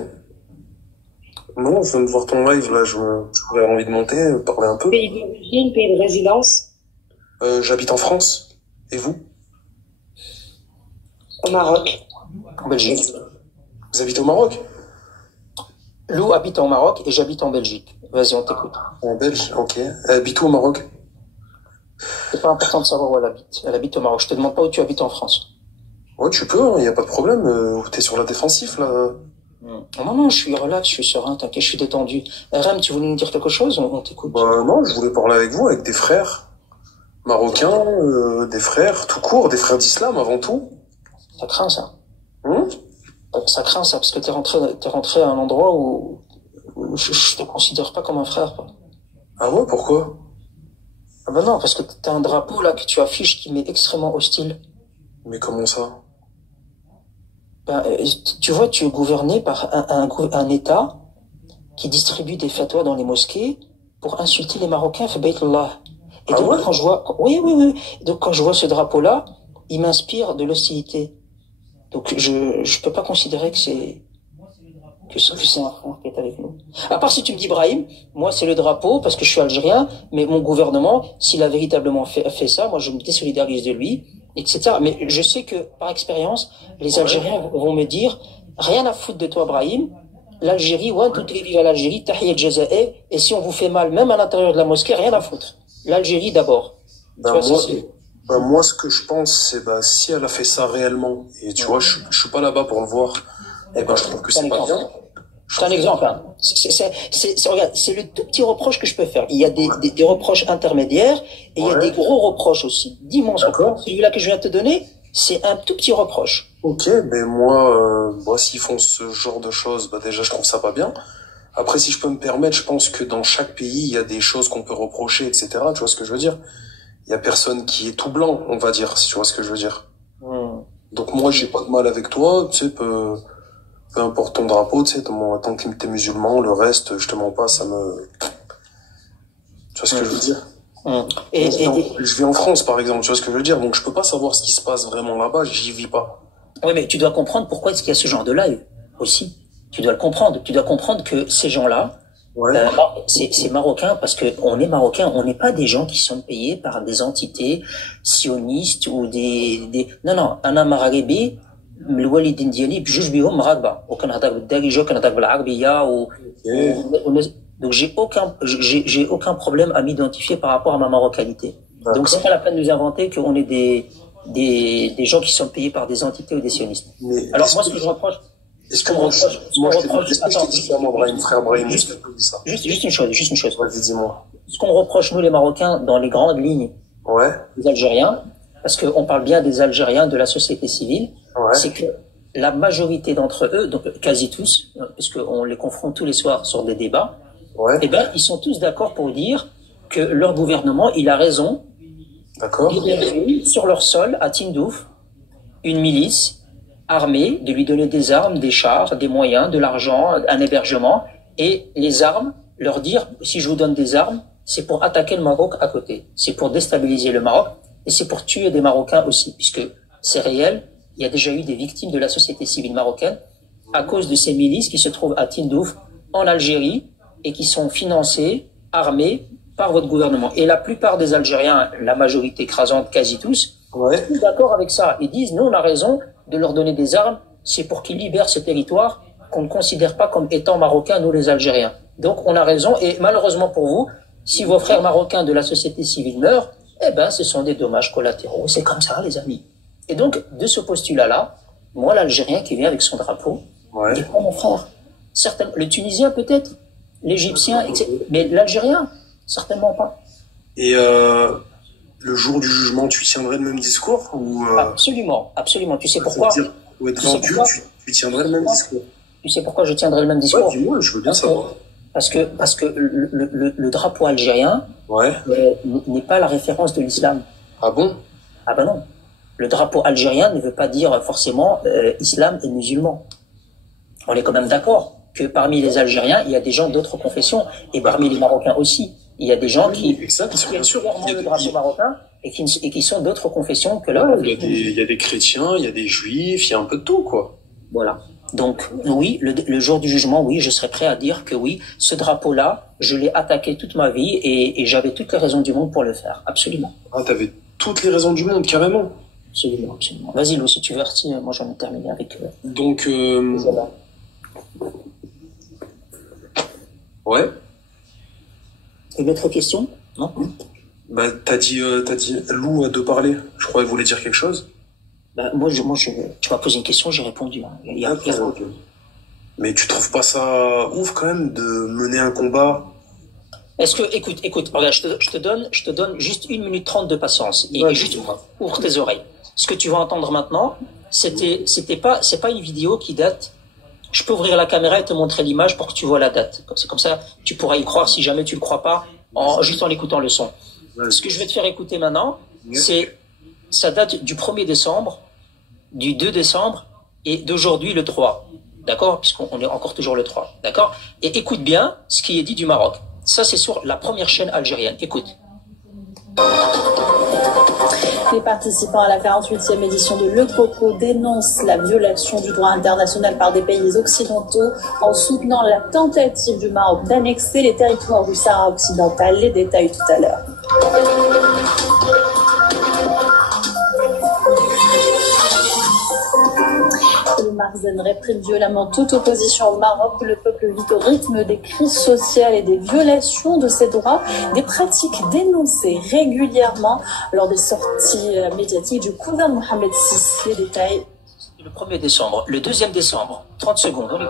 Non, je viens de voir ton live, là, j'aurais envie de monter, parler un peu. Pays d'origine, pays de résidence? J'habite en France. Et vous? Au Maroc. En Belgique. Vous habitez au Maroc? Lou habite en Maroc et j'habite en Belgique. Vas-y, on t'écoute. En Belge, ok. Elle habite où au Maroc? C'est pas important de savoir où elle habite. Elle habite au Maroc. Je te demande pas où tu habites en France. Ouais, tu peux, y a pas de problème. T'es sur la défensive, là. Non, je suis relax, je suis serein, t'inquiète, je suis détendu. RM, tu voulais nous dire quelque chose? On t'écoute. Non, je voulais parler avec vous, avec des frères marocains, des frères, tout court, des frères d'islam avant tout. Ça craint, ça. Ça craint, ça, parce que t'es rentré à un endroit où je te considère pas comme un frère, quoi. Ah ouais, pourquoi? Ah ben non, parce que t'as un drapeau, là, que tu affiches qui m'est extrêmement hostile. Mais comment ça? Ben, tu vois, tu es gouverné par un État qui distribue des fatwas dans les mosquées pour insulter les Marocains, fait Baytullah. Et donc, quand je vois, oui. Donc, quand je vois ce drapeau-là, il m'inspire de l'hostilité. Donc, je peux pas considérer que c'est un frère qui est avec nous. À part si tu me dis, Brahim, moi, c'est le drapeau parce que je suis algérien, mais mon gouvernement, s'il a véritablement fait ça, moi, je me désolidarise de lui, etc. Mais je sais que, par expérience, les Algériens vont me dire, rien à foutre de toi, Brahim. L'Algérie, toutes les vives à l'Algérie, Tahiyat Jazae, et si on vous fait mal, même à l'intérieur de la mosquée, rien à foutre. L'Algérie d'abord. Moi, ce que je pense, c'est, si elle a fait ça réellement, et tu vois, je suis pas là-bas pour le voir, je trouve que c'est pas bien. C'est un exemple, hein. Regarde, c'est le tout petit reproche que je peux faire. Il y a des reproches intermédiaires, et il y a des gros reproches aussi. D'immenses reproches. Celui-là que je viens de te donner, c'est un tout petit reproche. Ok, mais moi, s'ils font ce genre de choses, déjà, je trouve ça pas bien. Après, si je peux me permettre, je pense que dans chaque pays, il y a des choses qu'on peut reprocher, etc. Tu vois ce que je veux dire? Il y a personne qui est tout blanc, on va dire, si tu vois ce que je veux dire. Donc moi, j'ai pas de mal avec toi, tu sais, peu importe ton drapeau, tu sais, tant que t'es musulman, le reste, je te mens pas, ça me... Tu vois ce que je veux dire? Je vis en France, par exemple, tu vois ce que je veux dire? Donc je peux pas savoir ce qui se passe vraiment là-bas, j'y vis pas. Oui, mais tu dois comprendre pourquoi est-ce qu'il y a ce genre de live, aussi. Tu dois le comprendre. Tu dois comprendre que ces gens-là, c'est marocain parce que on est marocain, on n'est pas des gens qui sont payés par des entités sionistes ou non, أنا مغاربي الوالدين ديالي بجوج بيهم مغاربة وكنهضر بالدارجة وكنهضر بالعربية donc j'ai aucun problème à m'identifier par rapport à ma marocanité. Donc c'est pas la peine de nous inventer qu'on est des gens qui sont payés par des entités ou des sionistes. Alors moi ce que je reproche, juste une chose. Vas-y, dis-moi. Ce qu'on reproche, nous, les Marocains, dans les grandes lignes des Algériens, parce qu'on parle bien des Algériens de la société civile, c'est que la majorité d'entre eux, donc quasi tous, puisqu'on les confronte tous les soirs sur des débats, ils sont tous d'accord pour dire que leur gouvernement, il a raison sur leur sol, à Tindouf, une milice armée, de lui donner des armes, des chars, des moyens, de l'argent, un hébergement, et les armes, leur dire, si je vous donne des armes, c'est pour attaquer le Maroc à côté, c'est pour déstabiliser le Maroc, et c'est pour tuer des Marocains aussi, puisque c'est réel, il y a déjà eu des victimes de la société civile marocaine à cause de ces milices qui se trouvent à Tindouf, en Algérie, et qui sont financées, armées par votre gouvernement. Et la plupart des Algériens, la majorité écrasante, quasi tous, sont d'accord avec ça. Ils disent, nous, on a raison de leur donner des armes, c'est pour qu'ils libèrent ce territoire qu'on ne considère pas comme étant marocain, nous les Algériens. Donc on a raison, et malheureusement pour vous, Si vos frères marocains de la société civile meurent, eh ben, ce sont des dommages collatéraux. C'est comme ça, les amis. Et donc, de ce postulat-là, moi, l'Algérien qui vient avec son drapeau, n'est pas mon frère. Certainement, le Tunisien peut-être, l'Égyptien, etc. Mais l'Algérien, certainement pas. Et le jour du jugement, tu tiendrais le même discours ou Absolument, absolument. Tu sais pourquoi? Tu tiendrais le même discours. Tu sais pourquoi je tiendrais le même discours? Ouais, dis-moi, je veux bien savoir. Parce que le drapeau algérien n'est pas la référence de l'islam. Ah bon? Ah ben non. Le drapeau algérien ne veut pas dire forcément islam et musulman. On est quand même d'accord que parmi les Algériens, il y a des gens d'autres confessions, et parmi les Marocains aussi. Il y a des gens qui bien sûr, le drapeau marocain et qui sont d'autres confessions que là. Il y a des chrétiens, il y a des juifs, il y a un peu de tout, quoi. Voilà. Donc oui, le jour du jugement, oui, je serais prêt à dire que oui, ce drapeau-là, je l'ai attaqué toute ma vie et j'avais toutes les raisons du monde pour le faire, absolument. Ah, t'avais toutes les raisons du monde, carrément. Absolument, absolument. Vas-y, Lou, si tu veux, moi j'en ai terminé avec... Donc... Ouais. Une autre question? Non? Bah, t'as dit Lou de parler. Je crois qu'elle voulait dire quelque chose. Bah, tu m'as posé une question, j'ai répondu. Hein. Mais tu trouves pas ça ouf quand même de mener un combat? Est-ce que, écoute, regarde, je te donne juste 1 minute 30 de patience. Et juste ouvre tes oreilles. Ce que tu vas entendre maintenant, c'est pas une vidéo qui date. Je peux ouvrir la caméra et te montrer l'image pour que tu vois la date. C'est comme ça, tu pourras y croire si jamais tu le crois pas, juste en écoutant le son. Ce que je vais te faire écouter maintenant, ça date du 1er décembre, du 2 décembre et d'aujourd'hui le 3. D'accord? Puisqu'on est encore toujours le 3. D'accord? Et écoute bien ce qui est dit du Maroc. Ça, c'est sur la première chaîne algérienne. Écoute. Les participants à la 48e édition de Le Coco dénoncent la violation du droit international par des pays occidentaux en soutenant la tentative du Maroc d'annexer les territoires du Sahara occidental. Les détails tout à l'heure. Le Marzen réprime violemment toute opposition au Maroc. Le peuple vit au rythme des crises sociales et des violations de ses droits, des pratiques dénoncées régulièrement lors des sorties médiatiques du cousin de Mohamed VI. Les détails. Le 1er décembre. Le 2e décembre. 30 secondes.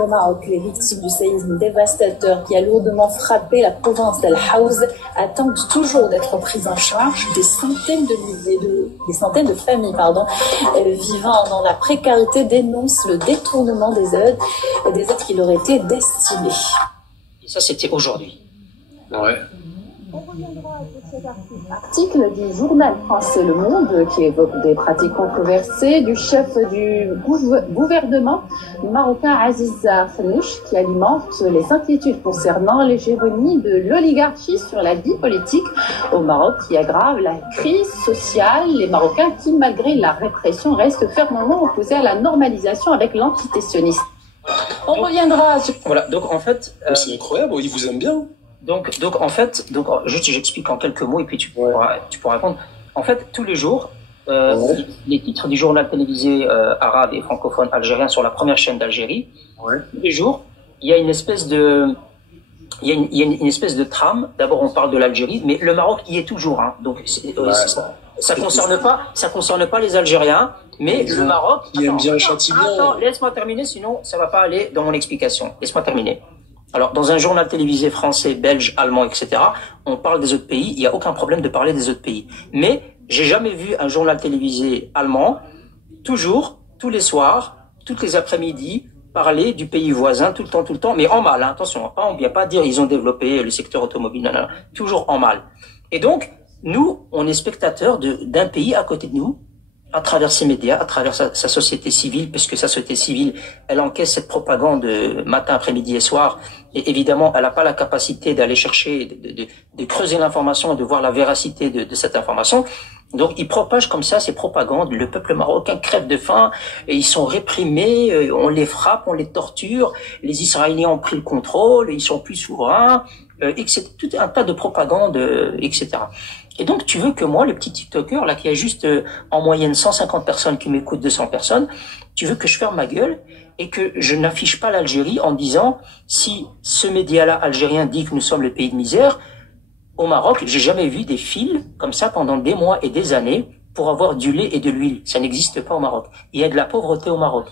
Au Maroc, les victimes du séisme dévastateur qui a lourdement frappé la province d'Al Haouz attendent toujours d'être prises en charge. Des centaines de familles, vivant dans la précarité dénoncent le détournement des aides qui leur étaient destinées. Et ça, c'était aujourd'hui. Ouais. On reviendra sur cet article du journal français Le Monde qui évoque des pratiques controversées du chef du gouvernement marocain Aziz Fenouch qui alimente les inquiétudes concernant l'hégémonie de l'oligarchie sur la vie politique au Maroc qui aggrave la crise sociale. Les Marocains qui, malgré la répression, restent fermement opposés à la normalisation avec l'entité sioniste. On reviendra sur... Voilà, donc en fait... C'est incroyable, ils vous aiment bien. Donc en fait, juste j'explique en quelques mots et puis tu pourras répondre. En fait, tous les jours, les titres du journal télévisé arabe et francophone algérien sur la première chaîne d'Algérie, tous les jours, il y a une espèce de trame. D'abord, on parle de l'Algérie, mais le Maroc y est toujours. Hein. Donc ça concerne pas les Algériens, mais le Maroc. Il aime bien Châtillon. Attends, laisse-moi terminer, sinon ça va pas aller dans mon explication. Laisse-moi terminer. Alors, dans un journal télévisé français, belge, allemand, etc., on parle des autres pays. Il n'y a aucun problème de parler des autres pays. Mais j'ai jamais vu un journal télévisé allemand, toujours, tous les soirs, toutes les après-midi, parler du pays voisin tout le temps, mais en mal. Hein, attention, on ne vient pas dire ils ont développé le secteur automobile, non, toujours en mal. Et donc, nous, on est spectateurs d'un pays à côté de nous, à travers ses médias, à travers sa société civile, puisque sa société civile, elle encaisse cette propagande matin, après-midi et soir, et évidemment, elle n'a pas la capacité d'aller chercher, de creuser l'information et de voir la véracité de cette information. Donc, ils propagent comme ça ces propagandes. Le peuple marocain crève de faim, et ils sont réprimés, on les frappe, on les torture, les Israéliens ont pris le contrôle, ils sont plus souverains, etc. Tout un tas de propagandes, etc. Et donc, tu veux que moi, le petit TikToker, là, qui a juste en moyenne 150 personnes qui m'écoutent, 200 personnes, tu veux que je ferme ma gueule et que je n'affiche pas l'Algérie en disant si ce média-là algérien dit que nous sommes le pays de misère, au Maroc, j'ai jamais vu des files comme ça pendant des mois et des années pour avoir du lait et de l'huile. Ça n'existe pas au Maroc. Il y a de la pauvreté au Maroc.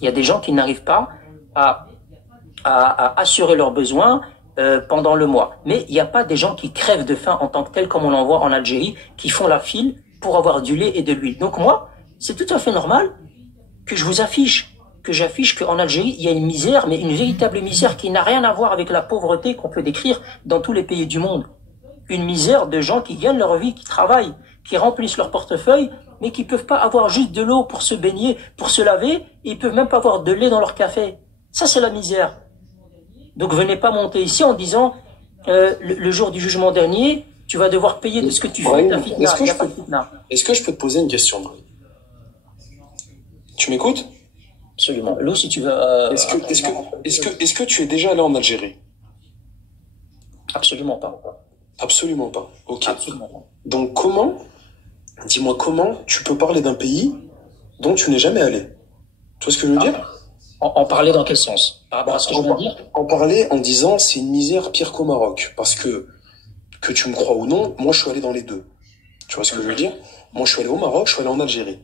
Il y a des gens qui n'arrivent pas à assurer leurs besoins pendant le mois. Mais il n'y a pas des gens qui crèvent de faim en tant que tels comme on l'en voit en Algérie, qui font la file pour avoir du lait et de l'huile. Donc moi, c'est tout à fait normal que je vous affiche, que j'affiche qu'en Algérie, il y a une misère, mais une véritable misère qui n'a rien à voir avec la pauvreté qu'on peut décrire dans tous les pays du monde. Une misère de gens qui gagnent leur vie, qui travaillent, qui remplissent leur portefeuille, mais qui peuvent pas avoir juste de l'eau pour se baigner, pour se laver, et ils peuvent même pas avoir de lait dans leur café. Ça, c'est la misère. Donc venez pas monter ici en disant le jour du jugement dernier, tu vas devoir payer de ce que tu fais. Est-ce que je peux te poser une question? Tu m'écoutes? Absolument. Lou, si tu veux... Est-ce que tu es déjà allé en Algérie? Absolument pas. Absolument pas. Ok. Absolument pas. Donc dis-moi comment tu peux parler d'un pays dont tu n'es jamais allé? Tu vois ce que je veux dire? En parler dans quel sens? Par rapport à ce que je viens de dire? En parler en disant c'est une misère pire qu'au Maroc. Parce que tu me crois ou non, moi je suis allé dans les deux. Tu vois ce que je veux dire? Moi je suis allé au Maroc, je suis allé en Algérie.